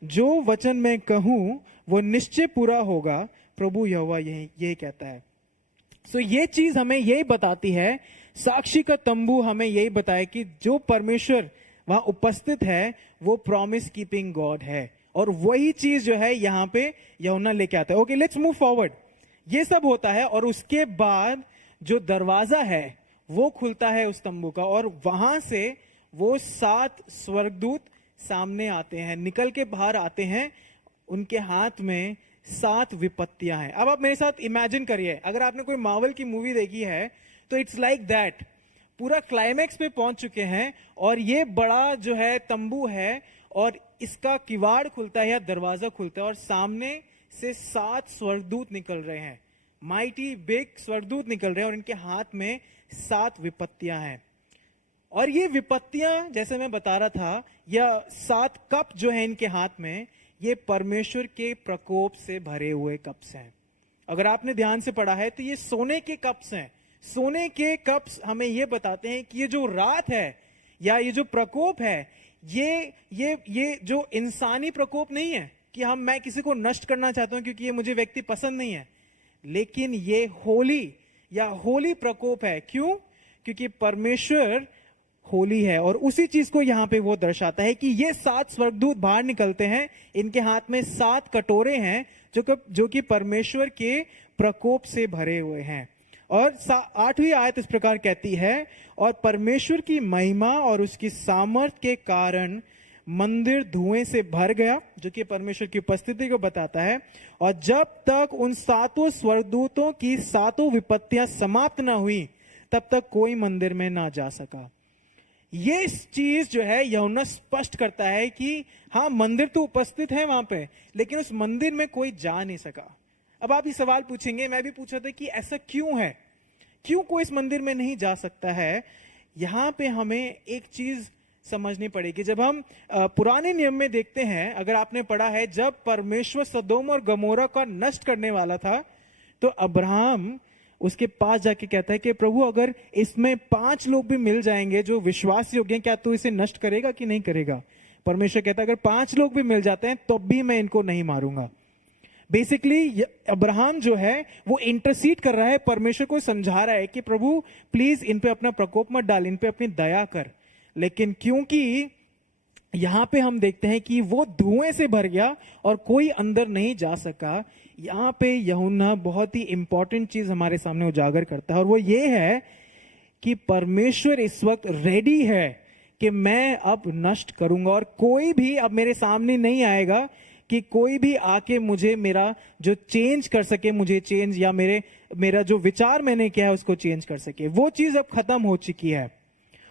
जो वचन मैं कहूं वो निश्चय पूरा होगा। प्रभु यहोवा यही कहता है। सो ये चीज हमें यही बताती है, साक्षी का तंबू हमें यही बताए कि जो परमेश्वर वहां उपस्थित है वो प्रॉमिस कीपिंग गॉड है, और वही चीज जो है यहाँ पे यूहन्ना लेके आता है। Okay, let's move forward. ये सब होता है और उसके बाद जो दरवाजा है वो खुलता है उस तंबू का, और वहां से वो 7 स्वर्गदूत सामने आते हैं, निकल के बाहर आते हैं। उनके हाथ में 7 विपत्तियां हैं। अब आप मेरे साथ इमेजिन करिए, अगर आपने कोई मार्वल की मूवी देखी है तो इट्स लाइक दैट। पूरा क्लाइमैक्स पे पहुंच चुके हैं और ये बड़ा जो है तंबू है और इसका किवाड़ खुलता है या दरवाजा खुलता है और सामने से 7 स्वर्गदूत निकल रहे हैं। माइटी बिग स्वर्गदूत निकल रहे हैं और इनके हाथ में 7 विपत्तियां हैं। और ये विपत्तियां, जैसे मैं बता रहा था, या 7 कप जो है इनके हाथ में, ये परमेश्वर के प्रकोप से भरे हुए कप्स हैं। अगर आपने ध्यान से पढ़ा है तो ये सोने के कप्स हैं। सोने के कप्स हमें ये बताते हैं कि ये जो रात है या ये जो प्रकोप है, ये जो इंसानी प्रकोप नहीं है कि मैं किसी को नष्ट करना चाहता हूं क्योंकि ये मुझे व्यक्ति पसंद नहीं है, लेकिन ये होली प्रकोप है। क्यों? क्योंकि परमेश्वर होली है। और उसी चीज को यहां पे वो दर्शाता है कि ये 7 स्वर्गदूत बाहर निकलते हैं, इनके हाथ में 7 कटोरे हैं जो कि परमेश्वर के प्रकोप से भरे हुए हैं। और 8वीं आयत इस प्रकार कहती है, और परमेश्वर की महिमा और उसकी सामर्थ के कारण मंदिर धुएं से भर गया, जो कि परमेश्वर की उपस्थिति को बताता है। और जब तक उन 7 स्वर्गदूतों की 7 विपत्तियां समाप्त ना हुई तब तक कोई मंदिर में ना जा सका। ये चीज जो है यूहन्ना स्पष्ट करता है कि हाँ, मंदिर तो उपस्थित है वहां पे, लेकिन उस मंदिर में कोई जा नहीं सका। अब आप ये सवाल पूछेंगे, मैं भी पूछा था कि ऐसा क्यों है, क्यों कोई इस मंदिर में नहीं जा सकता है। यहां पे हमें एक चीज समझनी पड़ेगी। जब हम पुराने नियम में देखते हैं, अगर आपने पढ़ा है, जब परमेश्वर सदोम और गमोरा का नष्ट करने वाला था तो अब्राहम उसके पास जाके कहता है कि प्रभु, अगर इसमें 5 लोग भी मिल जाएंगे जो विश्वास योग्य हैं, क्या तू इसे नष्ट करेगा कि नहीं करेगा? परमेश्वर कहता है अगर 5 लोग भी मिल जाते हैं तो भी मैं इनको नहीं मारूंगा। बेसिकली अब्राहम जो है वो इंटरसीड कर रहा है, परमेश्वर को समझा रहा है कि प्रभु प्लीज इन पे अपना प्रकोप मत डाल, इन पे अपनी दया कर। लेकिन क्योंकि यहां पे हम देखते हैं कि वो धुएं से भर गया और कोई अंदर नहीं जा सका, यहां पे यूहन्ना बहुत ही इंपॉर्टेंट चीज हमारे सामने उजागर करता है, और वो ये है कि परमेश्वर इस वक्त रेडी है कि मैं अब नष्ट करूंगा, और कोई भी अब मेरे सामने नहीं आएगा कि कोई भी आके मुझे मेरा जो चेंज कर सके, मुझे चेंज या मेरा जो विचार मैंने किया है उसको चेंज कर सके। वो चीज अब खत्म हो चुकी है।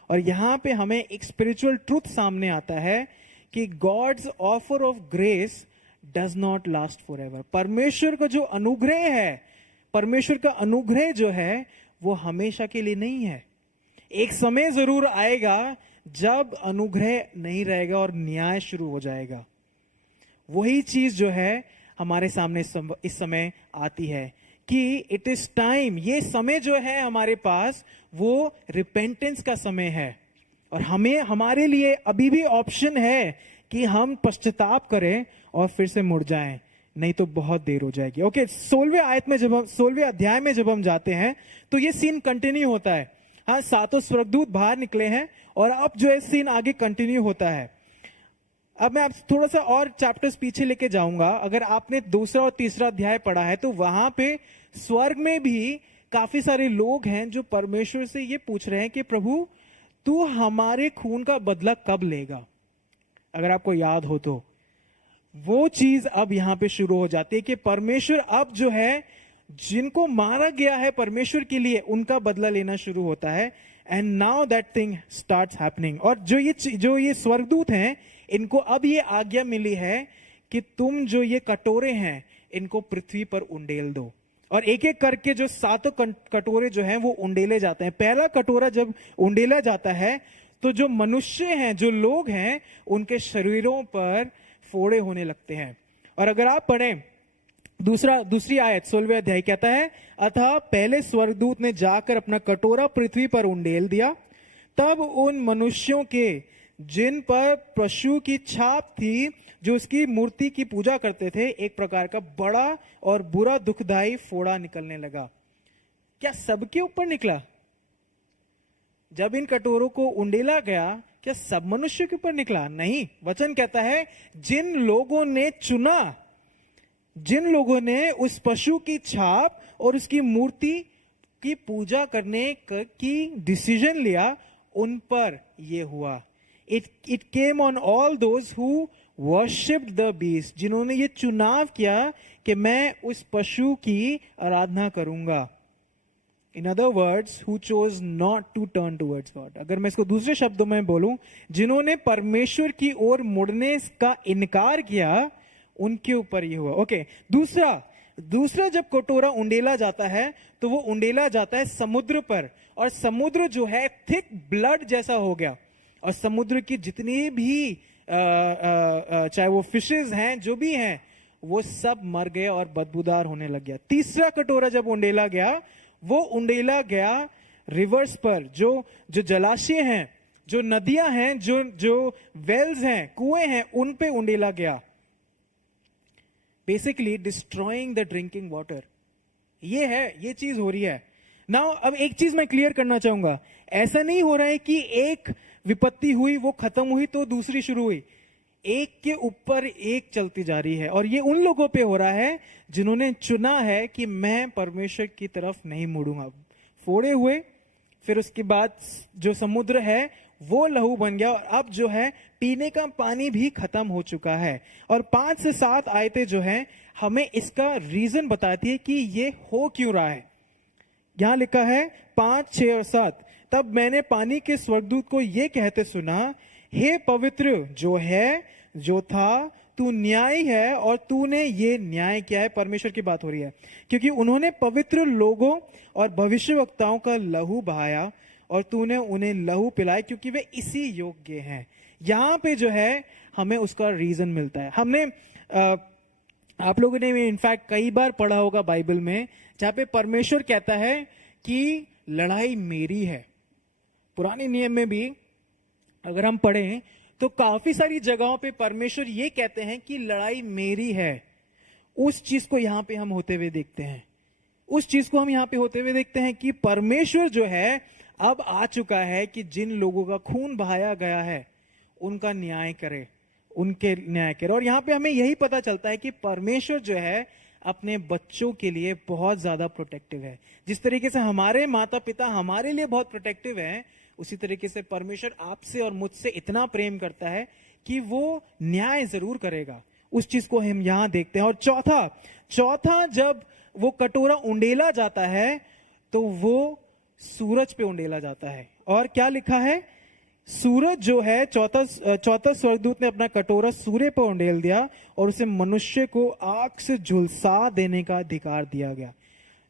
और यहां पे हमें एक स्पिरिचुअल ट्रूथ सामने आता है कि God's offer of grace does not last forever. परमेश्वर का जो अनुग्रह है, परमेश्वर का अनुग्रह जो है वो हमेशा के लिए नहीं है। एक समय जरूर आएगा जब अनुग्रह नहीं रहेगा और न्याय शुरू हो जाएगा। वही चीज जो है हमारे सामने इस समय आती है कि इट इज टाइम, ये समय जो है हमारे पास वो रिपेंटेंस का समय है, और हमारे लिए अभी भी ऑप्शन है कि हम पश्चाताप करें और फिर से मुड़ जाएं, नहीं तो बहुत देर हो जाएगी। ओके, 16वें अध्याय में जब हम जाते हैं तो ये सीन कंटिन्यू होता है। हाँ, 7 स्वर्गदूत बाहर निकले हैं और अब जो है सीन आगे कंटिन्यू होता है। अब मैं आप थोड़ा सा और चैप्टर्स पीछे लेके जाऊंगा। अगर आपने 2रा और 3रा अध्याय पढ़ा है तो वहां पे स्वर्ग में भी काफी सारे लोग हैं जो परमेश्वर से ये पूछ रहे हैं कि प्रभु तू हमारे खून का बदला कब लेगा। अगर आपको याद हो तो वो चीज अब यहां पे शुरू हो जाती है कि परमेश्वर अब जो है जिनको मारा गया है परमेश्वर के लिए उनका बदला लेना शुरू होता है। And now that thing starts happening. और जो ये स्वर्गदूत हैं, इनको अब ये आज्ञा मिली है कि तुम जो ये कटोरे हैं इनको पृथ्वी पर उंडेल दो। और एक एक करके जो 7 कटोरे जो हैं वो उंडेले जाते हैं। पहला कटोरा जब उंडेला जाता है तो जो मनुष्य हैं, जो लोग हैं, उनके शरीरों पर फोड़े होने लगते हैं। और अगर आप पढ़ें दूसरी आयत 16वें अध्याय कहता है, अतः पहले स्वर्गदूत ने जाकर अपना कटोरा पृथ्वी पर उंडेल दिया, तब उन मनुष्यों के जिन पर पशु की छाप थी, जो उसकी मूर्ति की पूजा करते थे, एक प्रकार का बड़ा और बुरा दुखदाई फोड़ा निकलने लगा। क्या सबके ऊपर निकला? जब इन कटोरों को उंडेला गया, क्या सब मनुष्य के ऊपर निकला? नहीं। वचन कहता है जिन लोगों ने चुना, जिन लोगों ने उस पशु की छाप और उसकी मूर्ति की पूजा करने की डिसीजन लिया, उन पर यह हुआ। It came on all those who worshipped the beast, जिन्होंने ये चुनाव किया कि मैं उस पशु की आराधना करूंगा। In other words, who chose not to turn towards God. अगर मैं इसको दूसरे शब्दों में बोलूं, जिन्होंने परमेश्वर की ओर मुड़ने का इनकार किया, उनके ऊपर ये हुआ। ओके, दूसरा जब कटोरा उंडेला जाता है तो वो उंडेला जाता है समुद्र पर, और समुद्र जो है थिक ब्लड जैसा हो गया, और समुद्र की जितनी भी चाहे वो फिशेस हैं, जो भी हैं, वो सब मर गए और बदबूदार होने लग गया। तीसरा कटोरा जब उंडेला गया, वो उंडेला गया रिवर्स पर, जो जलाशय हैं, जो नदियां हैं, जो वेल्स हैं, कुएं हैं, उन पे उंडेला गया, basically destroying the drinking water. ये चीज हो रही है। नाउ अब एक चीज मैं क्लियर करना चाहूंगा, ऐसा नहीं हो रहा है कि एक विपत्ति हुई, वो खत्म हुई तो दूसरी शुरू हुई। एक के ऊपर एक चलती जा रही है, और ये उन लोगों पे हो रहा है जिन्होंने चुना है कि मैं परमेश्वर की तरफ नहीं मुड़ूंगा। फोड़े हुए, फिर उसके बाद जो समुद्र है वो लहू बन गया, और अब जो है पीने का पानी भी खत्म हो चुका है। और 5 से 7 आयतें जो हैं हमें इसका रीजन बताती है कि ये हो क्यों रहा है। यहां लिखा है 5, 6 और 7, तब मैंने पानी के स्वर्गदूत को ये कहते सुना, हे पवित्र जो है, जो था, तू न्यायी है और तूने ये न्याय किया है। परमेश्वर की बात हो रही है, क्योंकि उन्होंने पवित्र लोगों और भविष्यवक्ताओं का लहू बहाया, और तूने उन्हें लहू पिलाया, क्योंकि वे इसी योग्य हैं। यहां पे जो है हमें उसका रीजन मिलता है। हमने आप लोगों ने इनफैक्ट कई बार पढ़ा होगा बाइबल में, जहां पे परमेश्वर कहता है कि लड़ाई मेरी है। पुराने नियम में भी अगर हम पढ़ें तो काफी सारी जगहों पे परमेश्वर ये कहते हैं कि लड़ाई मेरी है। उस चीज को यहां पे हम होते हुए देखते हैं, उस चीज को हम यहां पे होते हुए देखते हैं कि परमेश्वर जो है अब आ चुका है कि जिन लोगों का खून बहाया गया है उनका न्याय करे, उनके न्याय करे। और यहां पे हमें यही पता चलता है कि परमेश्वर जो है अपने बच्चों के लिए बहुत ज्यादा प्रोटेक्टिव है। जिस तरीके से हमारे माता पिता हमारे लिए बहुत प्रोटेक्टिव हैं, उसी तरीके से परमेश्वर आपसे और मुझसे इतना प्रेम करता है कि वो न्याय जरूर करेगा। उस चीज को हम यहां देखते हैं। और चौथा जब वो कटोरा उंडेला जाता है तो वो सूरज पे उंडेला जाता है। और क्या लिखा है? सूरज जो है, चौथा स्वर्गदूत ने अपना कटोरा सूर्य पर उंडेल दिया और उसे मनुष्य को आग से झुलसा देने का अधिकार दिया गया।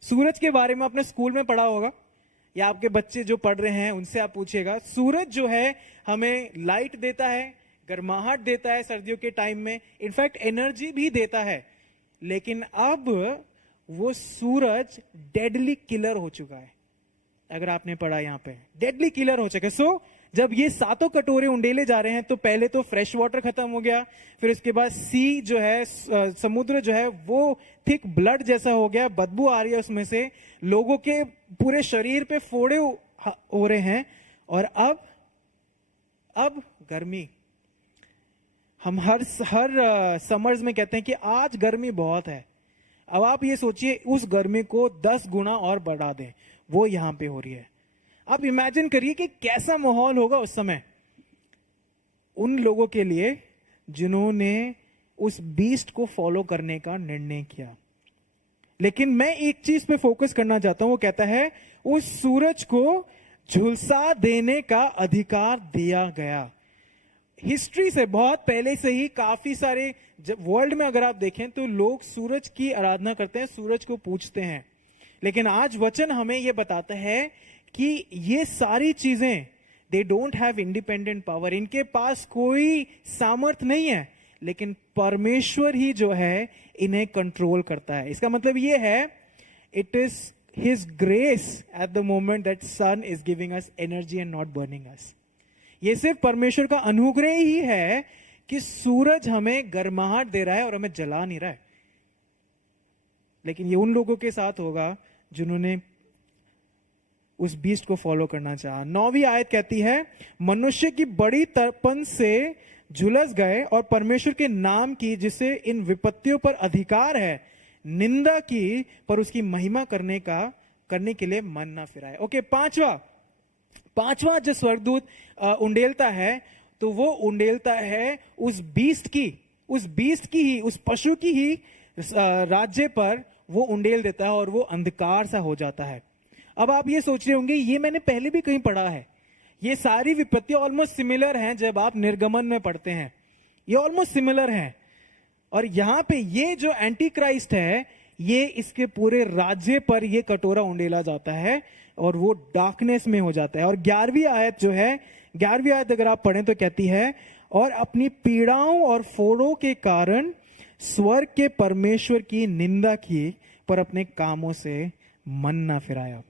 सूरज के बारे में आपने स्कूल में पढ़ा होगा, या आपके बच्चे जो पढ़ रहे हैं उनसे आप पूछिएगा। सूरज जो है हमें लाइट देता है, गर्माहट देता है सर्दियों के टाइम में, इनफैक्ट एनर्जी भी देता है। लेकिन अब वो सूरज डेडली किलर हो चुका है। अगर आपने पढ़ा यहाँ पे डेडली किलर हो चुका है। सो जब ये 7 कटोरे उंडेले जा रहे हैं तो पहले तो फ्रेश वाटर खत्म हो गया, फिर उसके बाद सी जो है, समुद्र जो है वो थिक ब्लड जैसा हो गया, बदबू आ रही है उसमें से, लोगों के पूरे शरीर पे फोड़े हो रहे हैं। और अब गर्मी। हम हर समर्स में कहते हैं कि आज गर्मी बहुत है। अब आप ये सोचिए उस गर्मी को 10 गुना और बढ़ा दें, वो यहां पे हो रही है। आप इमेजिन करिए कि कैसा माहौल होगा उस समय उन लोगों के लिए जिन्होंने उस बीस्ट को फॉलो करने का निर्णय किया। लेकिन मैं एक चीज पे फोकस करना चाहता हूं, वो कहता है उस सूरज को झुलसा देने का अधिकार दिया गया। हिस्ट्री से बहुत पहले से ही काफी सारे, जब वर्ल्ड में अगर आप देखें तो लोग सूरज की आराधना करते हैं, सूरज को पूजते हैं। लेकिन आज वचन हमें यह बताता है कि ये सारी चीजें, they don't have independent power, इनके पास कोई सामर्थ नहीं है, लेकिन परमेश्वर ही जो है इन्हें कंट्रोल करता है। इसका मतलब ये है, it is his grace at the moment that sun is giving us energy and not burning us. ये सिर्फ परमेश्वर का अनुग्रह ही है कि सूरज हमें गर्माहट दे रहा है और हमें जला नहीं रहा है। लेकिन ये उन लोगों के साथ होगा जिन्होंने उस बीस्ट को फॉलो करना चाहा। 9वीं आयत कहती है, मनुष्य की बड़ी तड़पन से झुलस गए और परमेश्वर के नाम की, जिसे इन विपत्तियों पर अधिकार है, निंदा की, पर उसकी महिमा करने के लिए मन ना फिराए। ओके, पांचवा जो स्वर्गदूत उंडेलता है, तो वो उंडेलता है उस बीस्ट की ही, उस पशु की ही राज्य पर वो उंडेल देता है और वो अंधकार सा हो जाता है। अब आप ये सोच रहे होंगे, ये मैंने पहले भी कहीं पढ़ा है। ये सारी विपत्तियां ऑलमोस्ट सिमिलर हैं जब आप निर्गमन में पढ़ते हैं, ये ऑलमोस्ट सिमिलर हैं। और यहां पे ये जो एंटी क्राइस्ट है, ये इसके पूरे राज्य पर ये कटोरा उंडेला जाता है और वो डार्कनेस में हो जाता है। और 11वीं आयत जो है, 11वीं आयत अगर आप पढ़ें तो कहती है, और अपनी पीड़ाओं और फोड़ों के कारण स्वर्ग के परमेश्वर की निंदा की, पर अपने कामों से मन ना फिराया।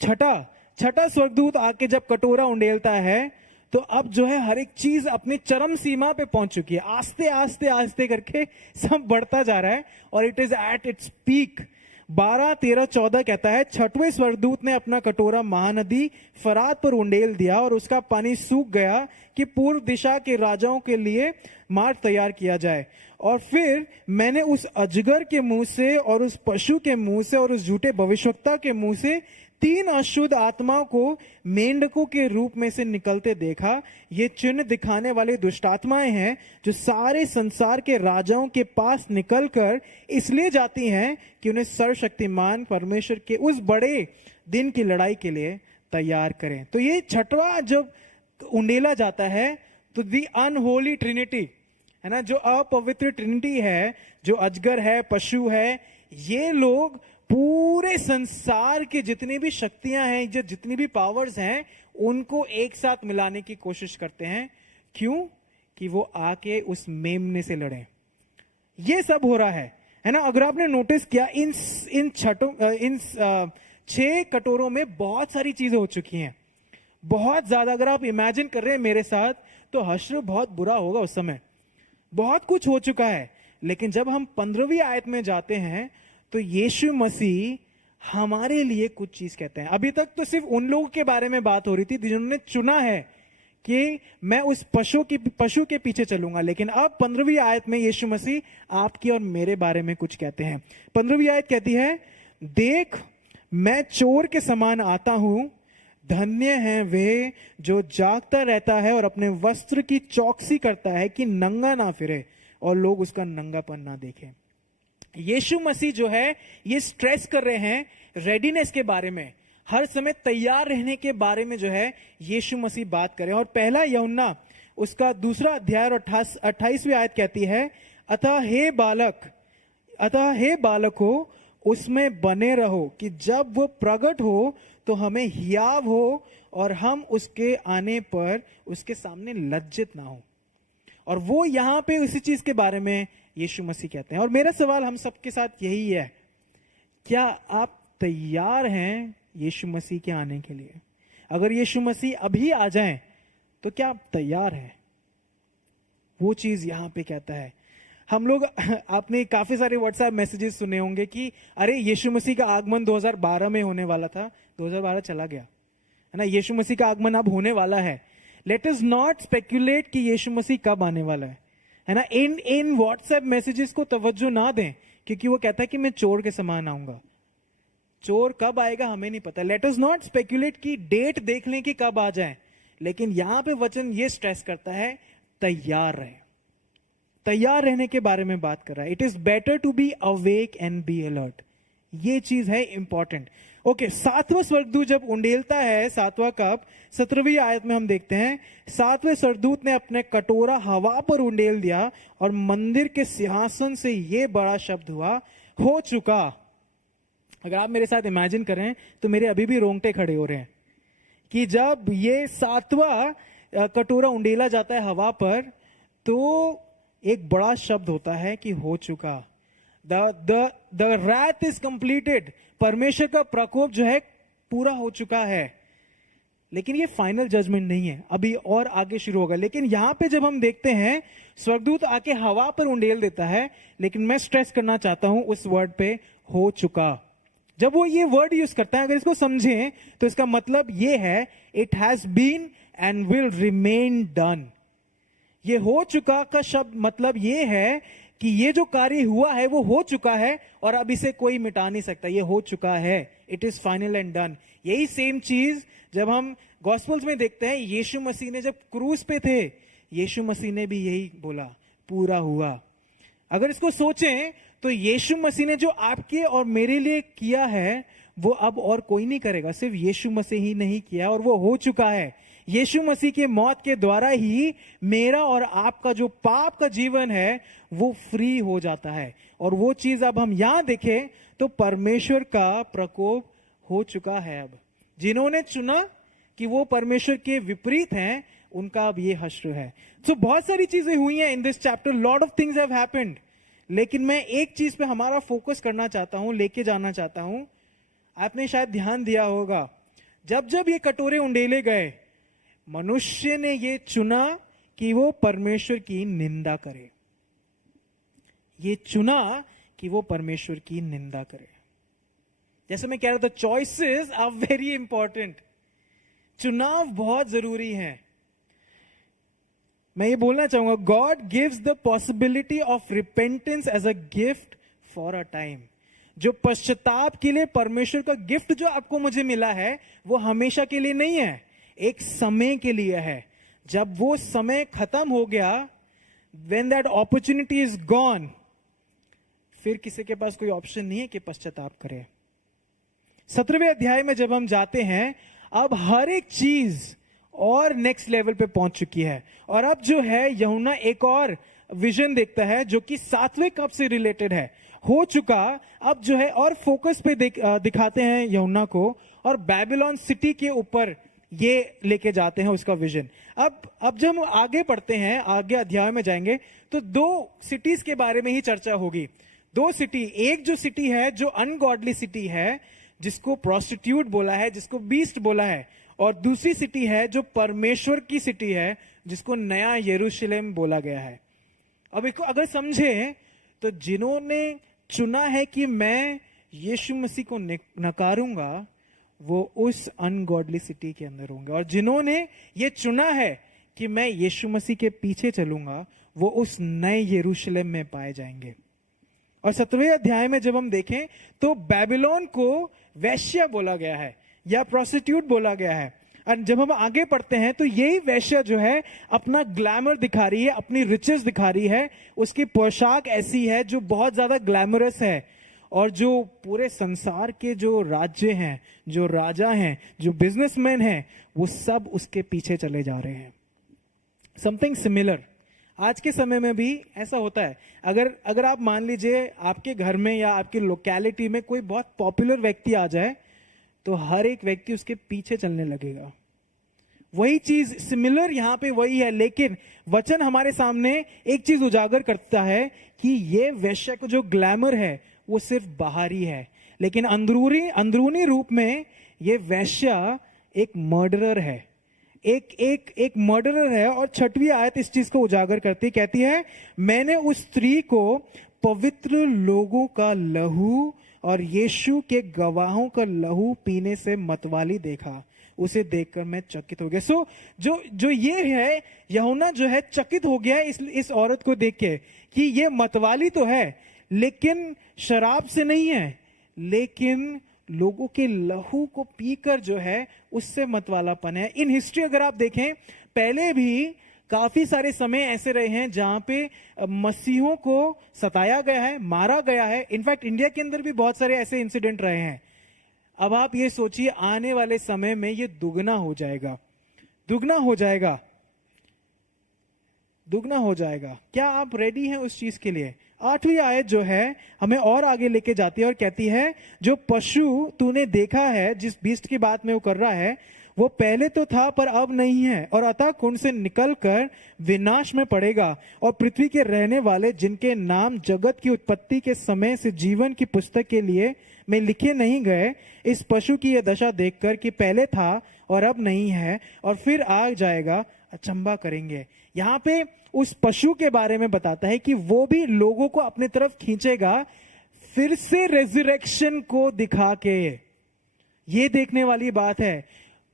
छठा स्वर्गदूत आके जब कटोरा उंडेलता है, तो अब जो है हर एक चीज अपनी चरम सीमा पे पहुंच चुकी है। आस्ते आस्ते आस्ते करके सब बढ़ता जा रहा है और it is at its peak. 12, 13, 14 कहता है, छठवें स्वर्गदूत ने अपना कटोरा महानदी फरात पर उंडेल दिया और उसका पानी सूख गया कि पूर्व दिशा के राजाओं के लिए मार्ग तैयार किया जाए। और फिर मैंने उस अजगर के मुंह से और उस पशु के मुंह से और उस झूठे भविष्यवक्ता के मुंह से 3 अशुद्ध आत्माओं को मेंढकों के रूप में से निकलते देखा। ये चिन्ह दिखाने वाले दुष्ट आत्माएं हैं जो सारे संसार के राजाओं के पास निकलकर इसलिए जाती हैं कि उन्हें सर्वशक्तिमान परमेश्वर के उस बड़े दिन की लड़ाई के लिए तैयार करें। तो ये छठवां जब उंडेला जाता है, तो दी अनहोली ट्रिनिटी है ना, जो अपवित्र ट्रिनिटी है, जो अजगर है, पशु है, ये लोग पूरे संसार के जितनी भी शक्तियां हैं, जो जितनी भी पावर्स हैं, उनको एक साथ मिलाने की कोशिश करते हैं। क्यों? कि वो आके उस मेमने से लड़े। ये सब हो रहा है ना। अगर आपने नोटिस किया, इन 6 कटोरों में बहुत सारी चीजें हो चुकी हैं, बहुत ज्यादा। अगर आप इमेजिन कर रहे हैं मेरे साथ, तो हश्र बहुत बुरा होगा उस समय। बहुत कुछ हो चुका है। लेकिन जब हम 15वीं आयत में जाते हैं, तो यीशु मसीह हमारे लिए कुछ चीज कहते हैं। अभी तक तो सिर्फ उन लोगों के बारे में बात हो रही थी जिन्होंने चुना है कि मैं उस पशु के पीछे चलूंगा। लेकिन अब 15वीं आयत में यीशु मसीह आपकी और मेरे बारे में कुछ कहते हैं। 15वीं आयत कहती है, देख मैं चोर के समान आता हूं, धन्य हैं वे जो जागता रहता है और अपने वस्त्र की चौकसी करता है कि नंगा ना फिरे और लोग उसका नंगापन ना देखें। यीशु मसीह जो है, ये स्ट्रेस कर रहे हैं रेडीनेस के बारे में, हर समय तैयार रहने के बारे में जो है यीशु मसीह बात करें। और पहला यूहन्ना उसका 2 अध्याय और 28वीं आयत कहती है, अतः हे बालको उसमें बने रहो कि जब वो प्रकट हो तो हमें हियाव हो और हम उसके आने पर उसके सामने लज्जित ना हो। और वो यहां पे उसी चीज के बारे में यीशु मसीह कहते हैं। और मेरा सवाल हम सबके साथ यही है, क्या आप तैयार हैं यीशु मसीह के आने के लिए? अगर यीशु मसीह अभी आ जाएं, तो क्या आप तैयार हैं? वो चीज यहां पे कहता है। हम लोग, आपने काफी सारे व्हाट्सएप मैसेजेस सुने होंगे कि अरे यीशु मसीह का आगमन 2012 में होने वाला था, 2012 चला गया है ना। यीशु मसीह का आगमन अब होने वाला है। लेट अस नॉट स्पेक्युलेट कि यीशु मसीह कब आने वाला है ना। इन व्हाट्सएप मैसेजेस को तवज्जो ना दें, क्योंकि वो कहता है कि मैं चोर के समान आऊंगा। चोर कब आएगा हमें नहीं पता। लेट अस नॉट स्पेक्युलेट की डेट देख लें कि कब आ जाए। लेकिन यहां पे वचन ये स्ट्रेस करता है, तैयार रहे। तैयार रहने के बारे में बात कर रहा है। It is better to be awake and be alert. ये चीज है इंपॉर्टेंट। ओके, 7वां स्वर्गदूत जब उंडेलता है, 7वां कप, 17वीं आयत में हम देखते हैं, 7वें स्वर्गदूत ने अपने कटोरा हवा पर उंडेल दिया और मंदिर के सिंहासन से यह बड़ा शब्द हुआ, हो चुका। अगर आप मेरे साथ इमेजिन करें तो मेरे अभी भी रोंगटे खड़े हो रहे हैं कि जब ये 7वां कटोरा उंडेला जाता है हवा पर, तो एक बड़ा शब्द होता है कि हो चुका। The wrath is completed. परमेश्वर का प्रकोप जो है पूरा हो चुका है। लेकिन ये फाइनल जजमेंट नहीं है, अभी और आगे शुरू होगा। लेकिन यहां पे जब हम देखते हैं स्वर्गदूत आके हवा पर उंडेल देता है, लेकिन मैं स्ट्रेस करना चाहता हूं उस वर्ड पे, हो चुका। जब वो ये वर्ड यूज करता है, अगर इसको समझें तो इसका मतलब ये है, it has been and will remain done. ये हो चुका का शब्द मतलब ये है कि ये जो कार्य हुआ है वो हो चुका है और अब इसे कोई मिटा नहीं सकता, ये हो चुका है, it is final and done. यही सेम चीज जब हम गॉस्पेल्स में देखते हैं, यीशु मसीह ने जब क्रूस पे थे, यीशु मसीह ने भी यही बोला, पूरा हुआ। अगर इसको सोचें तो यीशु मसीह ने जो आपके और मेरे लिए किया है वो अब और कोई नहीं करेगा, सिर्फ यीशु मसीह ही नहीं किया और वो हो चुका है। यीशु मसीह के मौत के द्वारा ही मेरा और आपका जो पाप का जीवन है वो फ्री हो जाता है। और वो चीज अब हम यहां देखें तो परमेश्वर का प्रकोप हो चुका है। अब जिन्होंने चुना कि वो परमेश्वर के विपरीत हैं, उनका अब ये हश्र है। तो बहुत सारी चीजें हुई हैं in this chapter, lot of things have happened. लेकिन मैं एक चीज पे हमारा फोकस करना चाहता हूं, लेके जाना चाहता हूं। आपने शायद ध्यान दिया होगा, जब जब ये कटोरे उंडेले गए, मनुष्य ने ये चुना कि वो परमेश्वर की निंदा करे। ये चुना कि वो परमेश्वर की निंदा करे। जैसे मैं कह रहा था, चॉइसेस आर वेरी इंपॉर्टेंट। चुनाव बहुत जरूरी है। मैं ये बोलना चाहूंगा, God gives the possibility of repentance as a gift for a time. जो पश्चाताप के लिए परमेश्वर का गिफ्ट जो आपको मुझे मिला है, वो हमेशा के लिए नहीं है, एक समय के लिए है। जब वो समय खत्म हो गया, when that opportunity is gone, फिर किसी के पास कोई ऑप्शन नहीं है कि पश्चाताप करे। 17वें अध्याय में जब हम जाते हैं, अब हर एक चीज और नेक्स्ट लेवल पे पहुंच चुकी है। और अब जो है, यूहन्ना एक और विजन देखता है जो कि 7वें कप से रिलेटेड है। हो चुका, अब जो है और फोकस पे दिखाते हैं यूहन्ना को, और बेबीलोन सिटी के ऊपर ये लेके जाते हैं उसका विजन। अब जब हम आगे पढ़ते हैं, आगे अध्याय में जाएंगे, तो 2 सिटीज के बारे में ही चर्चा होगी। 2 सिटी, एक जो सिटी है जो अनगॉडली सिटी है, जिसको प्रोस्टिट्यूट बोला है, जिसको बीस्ट बोला है, और दूसरी सिटी है जो परमेश्वर की सिटी है, जिसको नया यरूशलेम बोला गया है। अब इसको अगर समझे तो जिन्होंने चुना है कि मैं यीशु मसीह को नकारूंगा, वो उस अनगॉडली सिटी के अंदर होंगे, और जिन्होंने ये चुना है कि मैं यीशु मसीह के पीछे चलूंगा, वो उस नए यरूशलेम में पाए जाएंगे। और 17वें अध्याय में जब हम देखें तो बेबीलोन को वैश्या बोला गया है या प्रोस्टिट्यूट बोला गया है। और जब हम आगे पढ़ते हैं तो यही वैश्या जो है अपना ग्लैमर दिखा रही है, अपनी रिचेस दिखा रही है, उसकी पोशाक ऐसी है जो बहुत ज्यादा ग्लैमरस है, और जो पूरे संसार के जो राज्य हैं, जो राजा हैं, जो बिजनेसमैन हैं, वो सब उसके पीछे चले जा रहे हैं। समथिंग सिमिलर आज के समय में भी ऐसा होता है। अगर आप मान लीजिए आपके घर में या आपकी लोकेलिटी में कोई बहुत पॉपुलर व्यक्ति आ जाए, तो हर एक व्यक्ति उसके पीछे चलने लगेगा। वही चीज सिमिलर यहां पे वही है, लेकिन वचन हमारे सामने एक चीज उजागर करता है कि ये वैश्या का जो ग्लैमर है वो सिर्फ बाहरी है, लेकिन अंदरूनी रूप में ये वैश्या एक मर्डरर है, एक मर्डरर है। और 6वीं आयत इस चीज को उजागर करती, कहती है, मैंने उस स्त्री को पवित्र लोगों का लहू और यीशु के गवाहों का लहू पीने से मतवाली देखा, उसे देखकर मैं चकित हो गया। सो जो ये है, यूहन्ना जो है चकित हो गया इस औरत को देख के कि ये मतवाली तो है, लेकिन शराब से नहीं है, लेकिन लोगों के लहू को पीकर जो है उससे मतवालापन है। इन हिस्ट्री अगर आप देखें, पहले भी काफी सारे समय ऐसे रहे हैं जहां पे मसीहों को सताया गया है, मारा गया है। इनफैक्ट इंडिया के अंदर भी बहुत सारे ऐसे इंसिडेंट रहे हैं। अब आप ये सोचिए, आने वाले समय में ये दुगना हो जाएगा, दुगना हो जाएगा, दुगना हो जाएगा। क्या आप रेडी हैं उस चीज के लिए? 8वीं आयत जो है हमें और आगे लेके जाती है और कहती है, जो पशु तूने देखा है, जिस बीस्ट की बात में वो कर रहा है, वो पहले तो था पर अब नहीं है, और अतः कुंड से निकलकर विनाश में पड़ेगा। और पृथ्वी के रहने वाले जिनके नाम जगत की उत्पत्ति के समय से जीवन की पुस्तक के लिए में लिखे नहीं गए, इस पशु की यह दशा देखकर कि पहले था और अब नहीं है और फिर आ जाएगा, अचंभा करेंगे। यहाँ पे उस पशु के बारे में बताता है कि वो भी लोगों को अपने तरफ खींचेगा, फिर से रेजरेक्शन को दिखा के। ये देखने वाली बात है।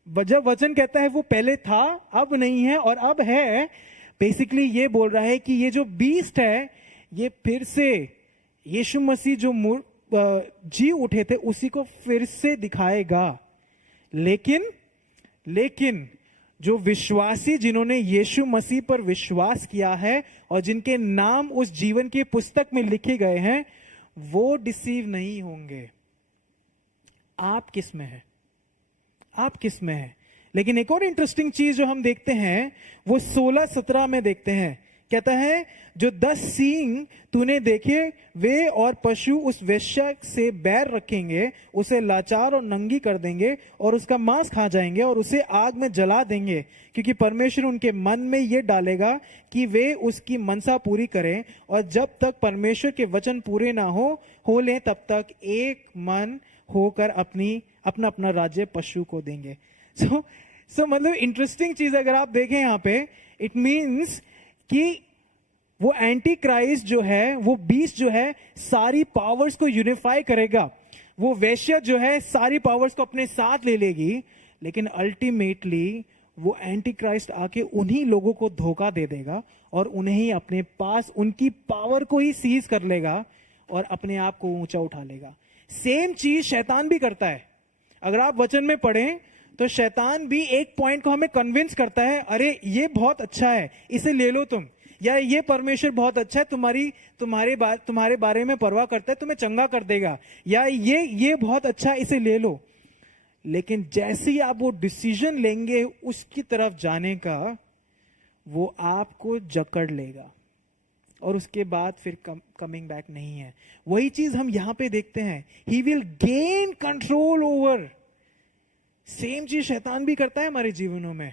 जब वचन कहता है वो पहले था, अब नहीं है और अब है, बेसिकली ये बोल रहा है कि ये जो बीस्ट है ये फिर से यीशु मसीह जो जी उठे थे उसी को फिर से दिखाएगा। लेकिन जो विश्वासी जिन्होंने यीशु मसीह पर विश्वास किया है और जिनके नाम उस जीवन की पुस्तक में लिखे गए हैं, वो डिसीव नहीं होंगे। आप किस में है? आप किस में है? लेकिन एक और इंटरेस्टिंग चीज जो हम देखते हैं वो 16-17 में देखते हैं। कहता है, जो 10 सींग तूने देखे वे और पशु उस वेश्या से बैर रखेंगे, उसे लाचार और नंगी कर देंगे और उसका मांस खा जाएंगे और उसे आग में जला देंगे, क्योंकि परमेश्वर उनके मन में ये डालेगा कि वे उसकी मनसा पूरी करें, और जब तक परमेश्वर के वचन पूरे ना हो लें तब तक एक मन होकर अपना अपना राज्य पशु को देंगे। सो मतलब इंटरेस्टिंग चीज अगर आप देखें यहाँ पे, इट मीन्स कि वो एंटी क्राइस्ट जो है, वो बीस्ट जो है, सारी पावर्स को यूनिफाई करेगा। वो वैश्य जो है सारी पावर्स को अपने साथ ले लेगी, लेकिन अल्टीमेटली वो एंटी क्राइस्ट आके उन्हीं लोगों को धोखा दे देगा और उन्हें ही अपने पास, उनकी पावर को ही सीज कर लेगा और अपने आप को ऊंचा उठा लेगा। सेम चीज शैतान भी करता है। अगर आप वचन में पढ़ें तो शैतान भी एक पॉइंट को हमें कन्विंस करता है, अरे ये बहुत अच्छा है, इसे ले लो तुम, या ये परमेश्वर बहुत अच्छा है, तुम्हारे बारे में परवाह करता है, तुम्हें चंगा कर देगा, या ये बहुत अच्छा है, इसे ले लो। लेकिन जैसे ही आप वो डिसीजन लेंगे उसकी तरफ जाने का, वो आपको जकड़ लेगा और उसके बाद फिर कमिंग बैक नहीं है। वही चीज हम यहां पे देखते हैं, he will gain control over. Same चीज शैतान भी करता है हमारे जीवनों में।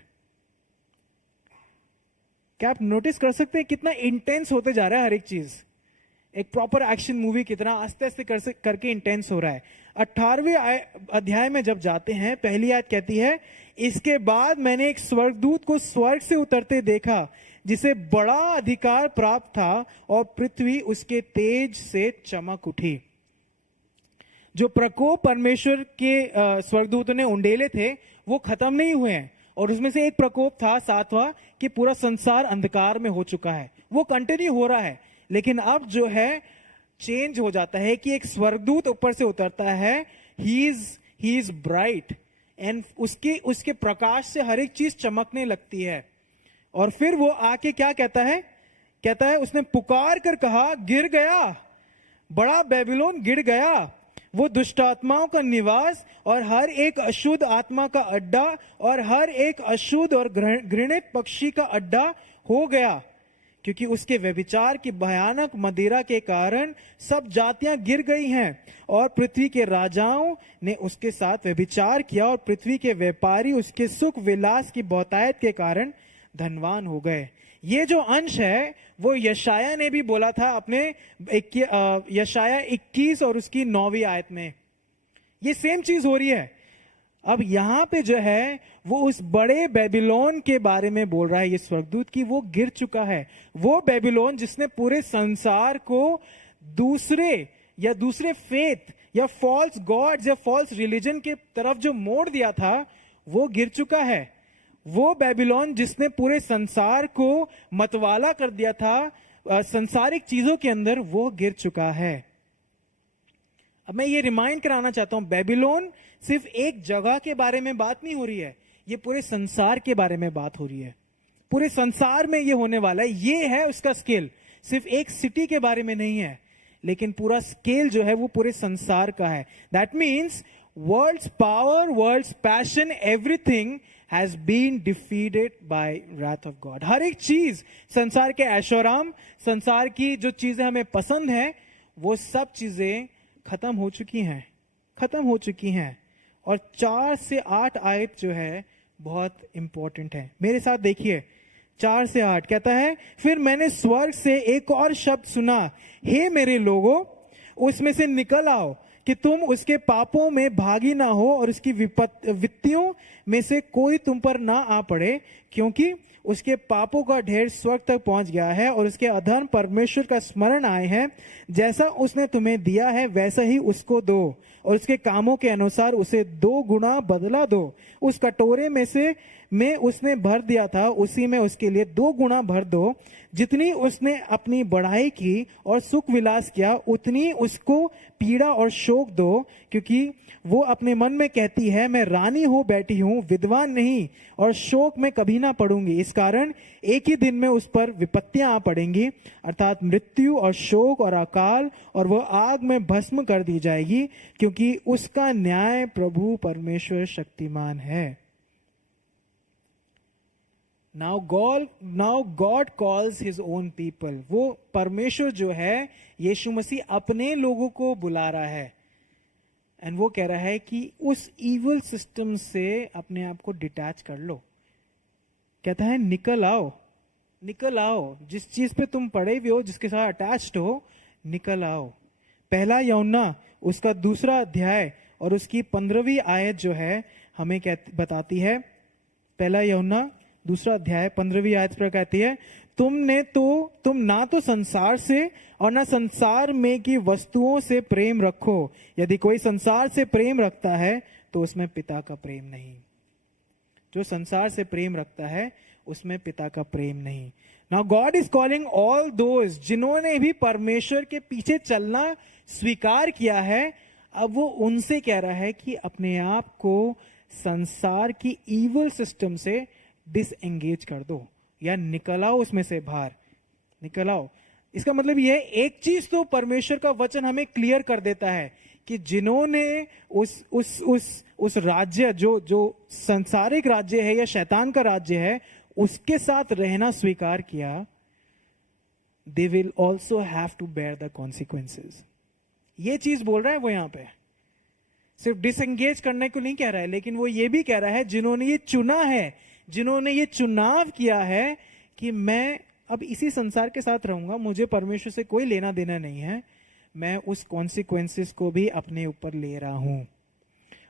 क्या आप नोटिस कर सकते हैं कितना इंटेंस होते जा रहा है हर एक चीज? एक प्रॉपर एक्शन मूवी कितना आस्ते आस्ते करके इंटेंस हो रहा है। 18वें अध्याय में जब जाते हैं, पहली आयत कहती है, इसके बाद मैंने एक स्वर्गदूत को स्वर्ग से उतरते देखा, जिसे बड़ा अधिकार प्राप्त था और पृथ्वी उसके तेज से चमक उठी। जो प्रकोप परमेश्वर के स्वर्गदूतों ने उंडेले थे वो खत्म नहीं हुए हैं, और उसमें से एक प्रकोप था 7वां, कि पूरा संसार अंधकार में हो चुका है। वो कंटिन्यू हो रहा है, लेकिन अब जो है चेंज हो जाता है कि एक स्वर्गदूत ऊपर से उतरता है, ही इज ब्राइट, एंड उसके प्रकाश से हर एक चीज चमकने लगती है। और फिर वो आके क्या कहता है उसने पुकार कर कहा, गिर गया, बड़ा बेबीलोन गिर गया, वो दुष्ट आत्माओं का निवास और हर एक अशुद्ध आत्मा का अड्डा और हर एक अशुद्ध और घृणित पक्षी का अड्डा हो गया, क्योंकि उसके व्यभिचार की भयानक मदिरा के कारण सब जातियां गिर गई हैं, और पृथ्वी के राजाओं ने उसके साथ व्यभिचार किया, और पृथ्वी के व्यापारी उसके सुख विलास की बहुतायत के कारण धनवान हो गए। ये जो अंश है वो यशाया ने भी बोला था अपने यशाया 21 और उसकी 9वीं आयत में। ये सेम चीज हो रही है। अब यहां पे जो है वो उस बड़े बेबीलोन के बारे में बोल रहा है ये स्वर्गदूत, की वो गिर चुका है। वो बेबीलोन जिसने पूरे संसार को दूसरे फेथ या फॉल्स गॉड्स या फॉल्स रिलीजन के तरफ जो मोड़ दिया था, वो गिर चुका है। वो बेबीलोन जिसने पूरे संसार को मतवाला कर दिया था संसारिक चीजों के अंदर, वो गिर चुका है। अब मैं ये रिमाइंड कराना चाहता हूं, बेबीलोन सिर्फ एक जगह के बारे में बात नहीं हो रही है, ये पूरे संसार के बारे में बात हो रही है। पूरे संसार में ये होने वाला है। ये है उसका स्केल, सिर्फ एक सिटी के बारे में नहीं है, लेकिन पूरा स्केल जो है वो पूरे संसार का है। That means world's power, world's passion, everything has been defeated by wrath of God। हर एक चीज, संसार के ऐशोराम, संसार की जो चीजें हमें पसंद हैं, वो सब चीजें खत्म हो चुकी हैं। और 4 से 8 आयत जो है बहुत इंपॉर्टेंट है। मेरे साथ देखिए, 4 से 8 कहता है, फिर मैंने स्वर्ग से एक और शब्द सुना, हे मेरे लोगों, उसमें से निकल आओ, कि तुम उसके पापों में भागी ना हो और उसकी विपत्तियों में से कोई तुम पर ना आ पड़े, क्योंकि उसके पापों का ढेर स्वर्ग तक पहुंच गया है और उसके अधर्म परमेश्वर का स्मरण आए हैं। जैसा उसने तुम्हें दिया है वैसा ही उसको दो और उसके कामों के अनुसार उसे 2 गुना बदला दो। उस कटोरे में उसने भर दिया था, उसी में उसके लिए 2 गुना भर दो। जितनी उसने अपनी बढ़ाई की और सुख विलास किया, उतनी उसको पीड़ा और शोक दो, क्योंकि वो अपने मन में कहती है, मैं रानी हो बैठी हूं, विधवा नहीं, और शोक में कभी ना पड़ूंगी। इस कारण एक ही दिन में उस पर विपत्तियां आ पड़ेंगी, अर्थात मृत्यु और शोक और अकाल, और वह आग में भस्म कर दी जाएगी, क्योंकि उसका न्याय प्रभु परमेश्वर शक्तिमान है। Now God calls his own people. वो परमेश्वर जो है, यीशु मसीह अपने लोगों को बुला रहा है, एंड वो कह रहा है कि उस इविल सिस्टम से अपने आप को डिटैच कर लो। कहता है निकल आओ, जिस चीज पे तुम पड़े हुए हो, जिसके साथ अटैच्ड हो, निकल आओ। पहला यूहन्ना उसका 2 अध्याय और उसकी 15वीं आयत जो है हमें बताती है। पहला यूहन्ना 2 अध्याय 15वीं आयत पर कहती है, तुम ना तो संसार से और ना संसार में की वस्तुओं से प्रेम रखो। यदि कोई संसार से प्रेम रखता है तो उसमें पिता का प्रेम नहीं। जो संसार से प्रेम रखता है उसमें पिता का प्रेम नहीं। Now God is calling all those जिन्होंने भी परमेश्वर के पीछे चलना स्वीकार किया है, अब वो उनसे कह रहा है कि अपने आप को संसार की इविल सिस्टम से डिसएंगेज कर दो, या निकल आओ उसमें से बाहर, निकल आओ। इसका मतलब यह है, एक चीज तो परमेश्वर का वचन हमें क्लियर कर देता है कि जिन्होंने उस राज्य जो संसारिक राज्य है या शैतान का राज्य है, उसके साथ रहना स्वीकार किया, they will also have to bear the consequences. ये चीज बोल रहा है वो यहां पे। सिर्फ डिसएंगेज करने को नहीं कह रहा है, लेकिन वो ये भी कह रहा है जिन्होंने ये चुना है, जिन्होंने ये चुनाव किया है कि मैं अब इसी संसार के साथ रहूंगा, मुझे परमेश्वर से कोई लेना देना नहीं है, मैं उस कॉन्सिक्वेंसेस को भी अपने ऊपर ले रहा हूं।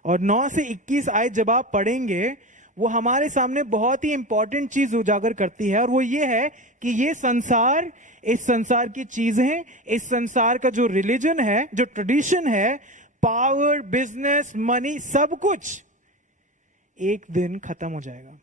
और 9 से 21 आयत जब आप पढ़ेंगे, वो हमारे सामने बहुत ही इंपॉर्टेंट चीज उजागर करती है, और वो ये है कि ये संसार, इस संसार की चीजें, इस संसार का जो रिलीजन है, जो ट्रेडिशन है, पावर, बिजनेस, मनी, सब कुछ एक दिन खत्म हो जाएगा।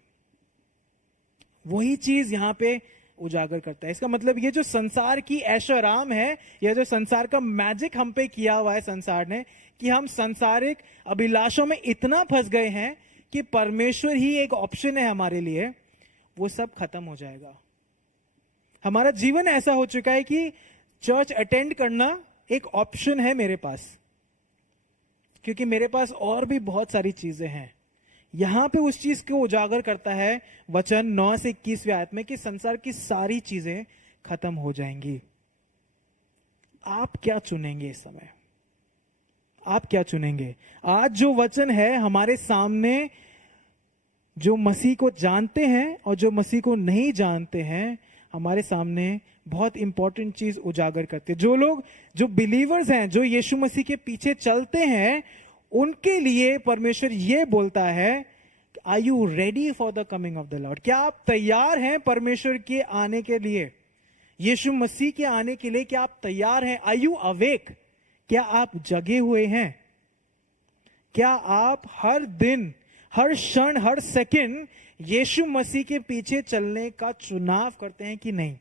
वही चीज यहां पे उजागर करता है। इसका मतलब ये जो संसार की ऐशो आराम है, या जो संसार का मैजिक हम पे किया हुआ है संसार ने, कि हम सांसारिक अभिलाषों में इतना फंस गए हैं कि परमेश्वर ही एक ऑप्शन है हमारे लिए, वो सब खत्म हो जाएगा। हमारा जीवन ऐसा हो चुका है कि चर्च अटेंड करना एक ऑप्शन है मेरे पास, क्योंकि मेरे पास और भी बहुत सारी चीजें हैं। यहां पे उस चीज को उजागर करता है वचन 9 से 21वें आयत में कि संसार की सारी चीजें खत्म हो जाएंगी। आप क्या चुनेंगे इस समय? आप क्या चुनेंगे? आज जो वचन है हमारे सामने, जो मसीह को जानते हैं और जो मसीह को नहीं जानते हैं, हमारे सामने बहुत इंपॉर्टेंट चीज उजागर करते हैं। जो लोग, जो बिलीवर्स हैं, जो यीशु मसीह के पीछे चलते हैं, उनके लिए परमेश्वर ये बोलता है, are you ready for the coming of the lord? क्या आप तैयार हैं परमेश्वर के आने के लिए, यीशु मसीह के आने के लिए? क्या आप तैयार हैं? Are you awake? क्या आप जगे हुए हैं? क्या आप हर दिन, हर क्षण, हर सेकंड यीशु मसीह के पीछे चलने का चुनाव करते हैं कि नहीं?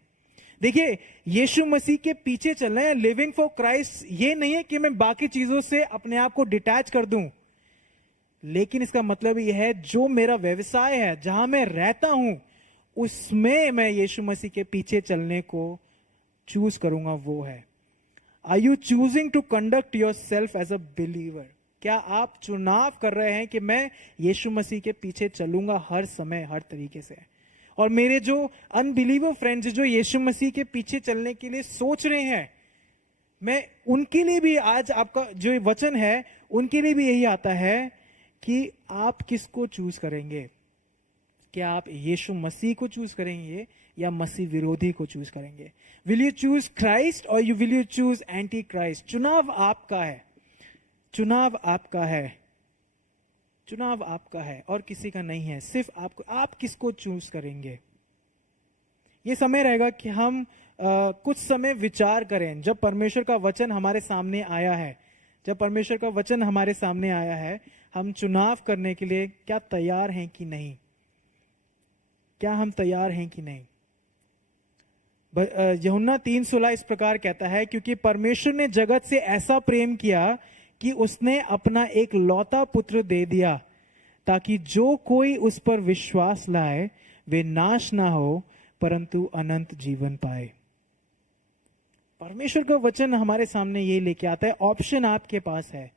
देखिए, यीशु मसीह के पीछे चल रहे हैं, लिविंग फॉर क्राइस्ट, ये नहीं है कि मैं बाकी चीजों से अपने आप को डिटैच कर दूं, लेकिन इसका मतलब यह है, जो मेरा व्यवसाय है, जहां मैं रहता हूं, उसमें मैं यीशु मसीह के पीछे चलने को चूज करूंगा। वो है, are you choosing to conduct yourself as a believer? क्या आप चुनाव कर रहे हैं कि मैं यीशु मसीह के पीछे चलूंगा हर समय, हर तरीके से? और मेरे जो अनबिलीवर फ्रेंड्स, जो यीशु मसीह के पीछे चलने के लिए सोच रहे हैं, मैं उनके लिए भी आज आपका जो वचन है, उनके लिए भी यही आता है कि आप किसको चूज करेंगे? क्या आप यीशु मसीह को चूज करेंगे या मसीह विरोधी को चूज करेंगे? विल यू चूज क्राइस्ट और will you choose anti Christ? चुनाव आपका है। चुनाव आपका है, चुनाव आपका है और किसी का नहीं है, सिर्फ आपको। आप किसको चूज करेंगे? ये समय रहेगा कि हम कुछ समय विचार करें। जब परमेश्वर का वचन हमारे सामने आया है, जब परमेश्वर का वचन हमारे सामने आया है, हम चुनाव करने के लिए क्या तैयार हैं कि नहीं? क्या हम तैयार हैं कि नहीं? यूहन्ना 3:16 इस प्रकार कहता है, क्योंकि परमेश्वर ने जगत से ऐसा प्रेम किया कि उसने अपना एक लौता पुत्र दे दिया, ताकि जो कोई उस पर विश्वास लाए वे नाश ना हो परंतु अनंत जीवन पाए। परमेश्वर का वचन हमारे सामने ये लेके आता है, ऑप्शन आपके पास है।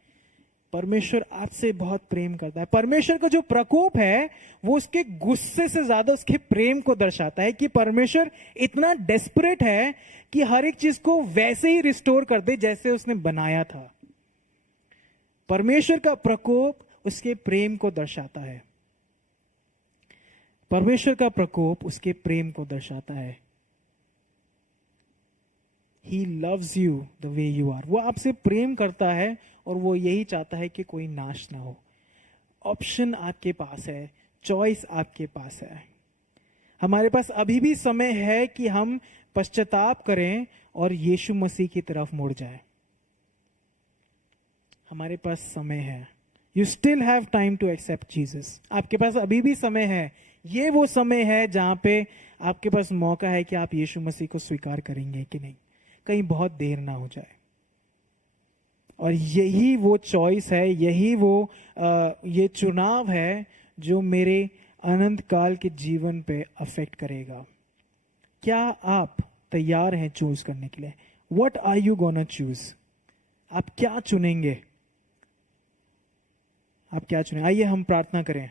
परमेश्वर आपसे बहुत प्रेम करता है। परमेश्वर का जो प्रकोप है वो उसके गुस्से से ज्यादा उसके प्रेम को दर्शाता है, कि परमेश्वर इतना डेस्परेट है कि हर एक चीज को वैसे ही रिस्टोर कर दे जैसे उसने बनाया था। परमेश्वर का प्रकोप उसके प्रेम को दर्शाता है। परमेश्वर का प्रकोप उसके प्रेम को दर्शाता है। He loves you the way you are. वो आपसे प्रेम करता है और वो यही चाहता है कि कोई नाश ना हो। ऑप्शन आपके पास है, चॉइस आपके पास है। हमारे पास अभी भी समय है कि हम पश्चाताप करें और यीशु मसीह की तरफ मुड़ जाएं। हमारे पास समय है। You still have time to accept Jesus. आपके पास अभी भी समय है। ये वो समय है जहां पे आपके पास मौका है कि आप यीशु मसीह को स्वीकार करेंगे कि नहीं, कहीं बहुत देर ना हो जाए। और यही वो चॉइस है, यही वो ये चुनाव है जो मेरे अनंत काल के जीवन पे अफेक्ट करेगा। क्या आप तैयार हैं चूज करने के लिए? What are you gonna choose? आप क्या चुनेंगे? आप क्या चुने? आइए हम प्रार्थना करें,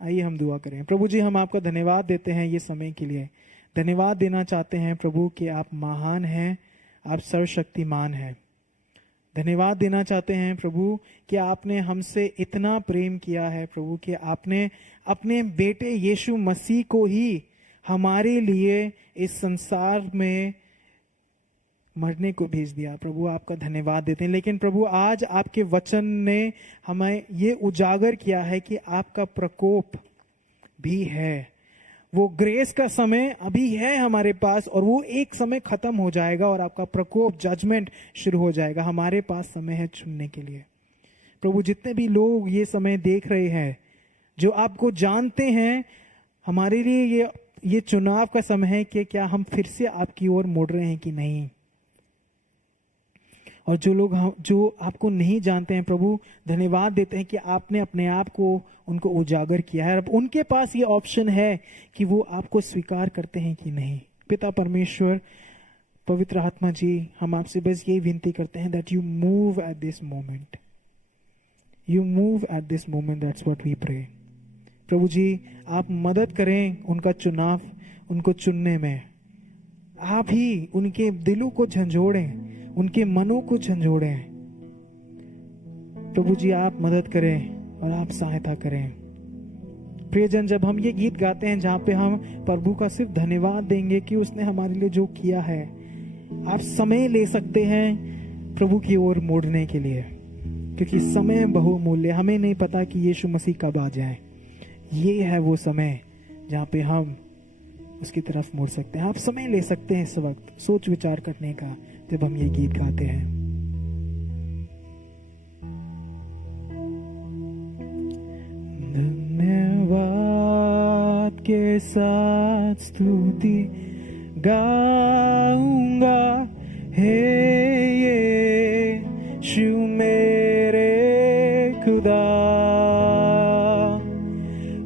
आइए हम दुआ करें। प्रभु जी, हम आपका धन्यवाद देते हैं ये समय के लिए। धन्यवाद देना चाहते हैं प्रभु कि आप महान हैं, आप सर्वशक्तिमान हैं। धन्यवाद देना चाहते हैं प्रभु कि आपने हमसे इतना प्रेम किया है प्रभु, कि आपने अपने बेटे यीशु मसीह को ही हमारे लिए इस संसार में मरने को भेज दिया। प्रभु आपका धन्यवाद देते हैं। लेकिन प्रभु आज आपके वचन ने हमें ये उजागर किया है कि आपका प्रकोप भी है। वो ग्रेस का समय अभी है हमारे पास और वो एक समय खत्म हो जाएगा और आपका प्रकोप, जजमेंट शुरू हो जाएगा। हमारे पास समय है चुनने के लिए। प्रभु, जितने भी लोग ये समय देख रहे हैं, जो आपको जानते हैं, हमारे लिए ये चुनाव का समय है कि क्या हम फिर से आपकी ओर मुड़ रहे हैं कि नहीं। और जो लोग जो आपको नहीं जानते हैं प्रभु, धन्यवाद देते हैं कि आपने अपने आप को उनको उजागर किया है। अब उनके पास ये ऑप्शन है कि वो आपको स्वीकार करते हैं कि नहीं। पिता परमेश्वर, पवित्र आत्मा जी, हम आपसे बस यही विनती करते हैं that you move at this moment, you move at this moment, that's what we pray. प्रभु जी, आप मदद करें उनका चुनाव, उनको चुनने में। आप ही उनके दिलों को झंझोड़ें, उनके मनों को झंझोड़ें। प्रभु जी, आप मदद करें और आप सहायता करें। प्रियजन, जब हम ये गीत गाते हैं जहाँ पे हम प्रभु का सिर्फ धन्यवाद देंगे कि उसने हमारे लिए जो किया है, आप समय ले सकते हैं प्रभु की ओर मोड़ने के लिए, क्योंकि समय बहुमूल्य। हमें नहीं पता कि यीशु मसीह कब आ जाए। ये है वो समय जहाँ पे हम उसकी तरफ मुड़ सकते हैं। आप समय ले सकते हैं इस वक्त सोच विचार करने का जब हम ये गीत गाते हैं। धन्यवाद के साथ स्तुति गाऊंगा, हे यीशु मेरे खुदा,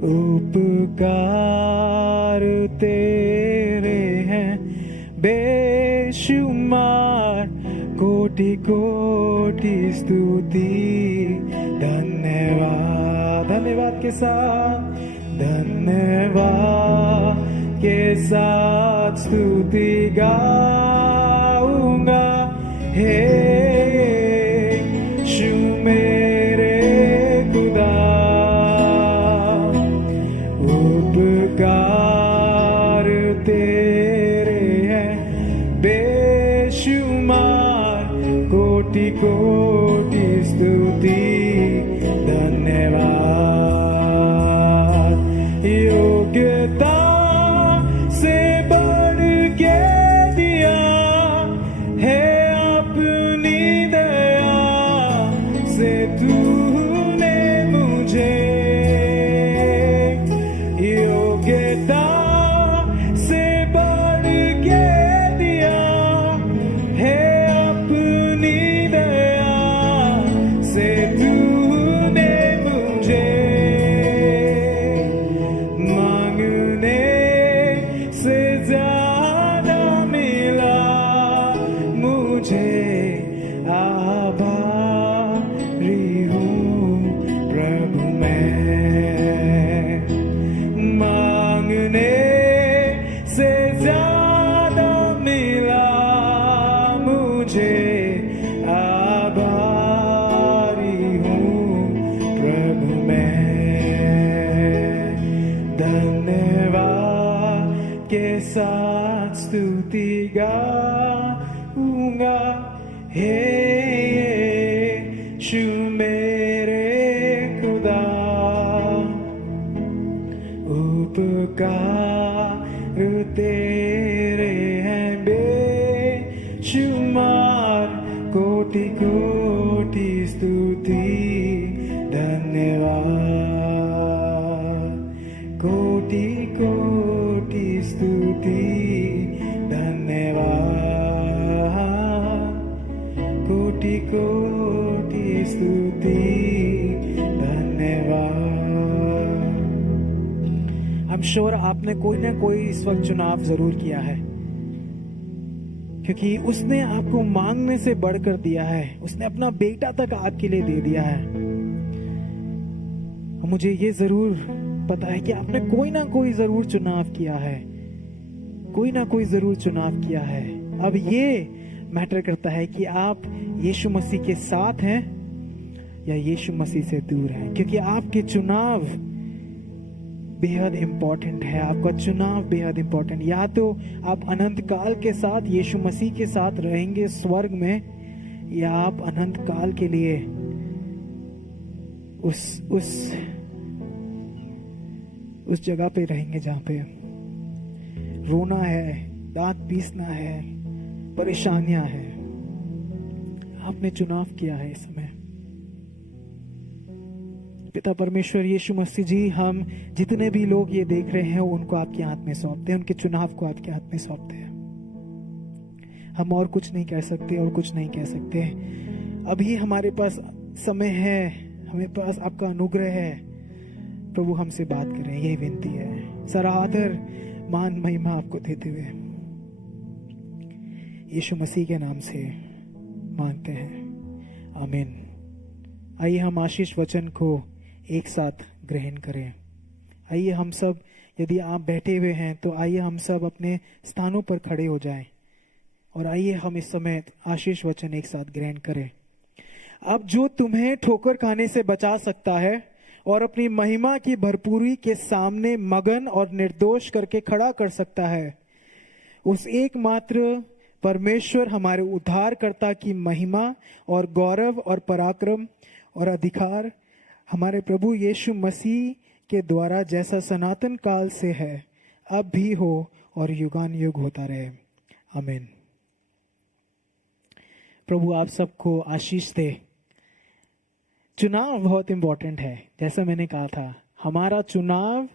उपकार तेरे हैं बेशुमार, कोटि कोटि स्तुति। धन्यवाद, धन्यवाद के साथ, धन्यवाद के साथ स्तुति गाऊंगा, हे यीशु मेरे खुदा, उपकार तेरे हैं बेशुमार, कोटि कोटि कोटि स्तुति धन्यवाद। योग्यता से बढ़ के दिया है अपनी दया से तूने मुझे। योग्यता से बढ़ के दिया है अपनी दया से तूने मुझे। मांगने से ज्यादा मिला मुझे, आभारी हूँ प्रभु मैं। मांगने से ज्यादा मिला मुझे, आभारी हूँ प्रभु मैं। धन्यवाद के साथ स्तुति गाऊंगा, हे यीशु मेरे खुदा। उपकार तेरे हैं बेशुमार, कोटि कोटि स्तुति धन्यवाद। कोटि कोटि स्तुति धन्यवाद। कोटि कोटि स्तुति धन्यवाद। I'm sure आपने कोई ना कोई इस वक्त चुनाव जरूर किया है, क्योंकि उसने आपको मांगने से बढ़कर दिया है। उसने अपना बेटा तक आपके लिए दे दिया है। और मुझे ये जरूर पता है कि आपने कोई ना कोई जरूर चुनाव किया है, कोई ना कोई जरूर चुनाव किया है। अब ये मैटर करता है कि आप यीशु मसीह के साथ हैं या यीशु मसीह से दूर हैं, क्योंकि आपके चुनाव बेहद इंपॉर्टेंट है। आपका चुनाव बेहद इंपॉर्टेंट। या तो आप अनंत काल के साथ यीशु मसीह के साथ रहेंगे स्वर्ग में, या आप अनंत काल के लिए उस जगह पे रहेंगे जहां पे रोना है, दांत पीसना है, परेशानियां हैं। आपने चुनाव किया है इस समय। पिता परमेश्वर यीशु मसीह जी, हम जितने भी लोग ये देख रहे हैं उनको आपके हाथ में सौंपते हैं, उनके चुनाव को आपके हाथ में सौंपते हैं। हम और कुछ नहीं कह सकते और कुछ नहीं कह सकते। अभी हमारे पास समय है, हमें पास आपका अनुग्रह है। प्रभु हमसे बात करें, यही विनती है। सारा आदर मान महिमा आपको देते हुए यीशु मसीह के नाम से मांगते हैं, आमीन। आइए हम आशीष वचन को एक साथ ग्रहण करें। आइए हम सब, यदि आप बैठे हुए हैं तो आइए हम सब अपने स्थानों पर खड़े हो जाएं और आइए हम इस समय आशीष वचन एक साथ ग्रहण करें। अब जो तुम्हें ठोकर खाने से बचा सकता है और अपनी महिमा की भरपूरी के सामने मगन और निर्दोष करके खड़ा कर सकता है, उस एकमात्र परमेश्वर हमारे उद्धारकर्ता की महिमा और गौरव और पराक्रम और अधिकार हमारे प्रभु यीशु मसीह के द्वारा जैसा सनातन काल से है, अब भी हो और युगान युग होता रहे, आमीन। प्रभु आप सबको आशीष दे। चुनाव बहुत इंपॉर्टेंट है। जैसा मैंने कहा था, हमारा चुनाव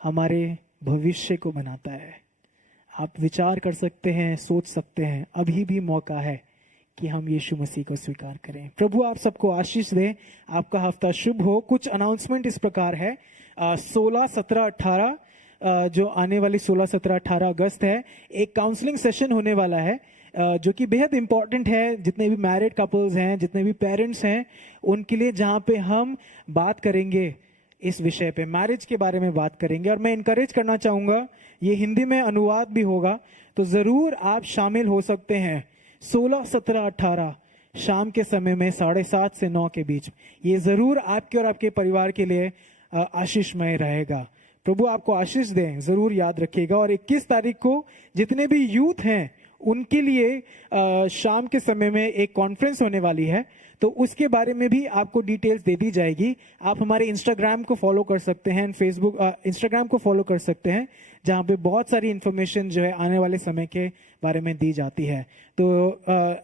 हमारे भविष्य को बनाता है। आप विचार कर सकते हैं, सोच सकते हैं, अभी भी मौका है कि हम यीशु मसीह को स्वीकार करें। प्रभु आप सबको आशीष दे। आपका हफ्ता शुभ हो। कुछ अनाउंसमेंट इस प्रकार है। 16, 17, 18 जो आने वाली 16, 17, 18 अगस्त है, एक काउंसलिंग सेशन होने वाला है जो कि बेहद इंपॉर्टेंट है। जितने भी मैरिड कपल्स हैं, जितने भी पेरेंट्स हैं, उनके लिए, जहां पे हम बात करेंगे इस विषय पे, मैरिज के बारे में बात करेंगे। और मैं इनकरेज करना चाहूंगा, ये हिंदी में अनुवाद भी होगा, तो जरूर आप शामिल हो सकते हैं। 16, 17, 18 शाम के समय में 7:30 से 9 के बीच। ये जरूर आपके और आपके परिवार के लिए आशीषमय रहेगा। प्रभु आपको आशीष दें, जरूर याद रखिएगा। और 21 तारीख को जितने भी यूथ हैं उनके लिए शाम के समय में एक कॉन्फ्रेंस होने वाली है, तो उसके बारे में भी आपको डिटेल्स दे दी जाएगी। आप हमारे इंस्टाग्राम को फॉलो कर सकते हैं, फेसबुक इंस्टाग्राम को फॉलो कर सकते हैं, जहां पे बहुत सारी इंफॉर्मेशन जो है आने वाले समय के बारे में दी जाती है। तो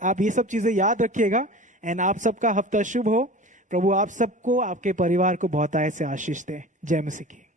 आप ये सब चीजें याद रखिएगा। एंड आप सबका हफ्ता शुभ हो। प्रभु आप सबको, आपके परिवार को बहुत आय से आशीष दे। जय मसीह की।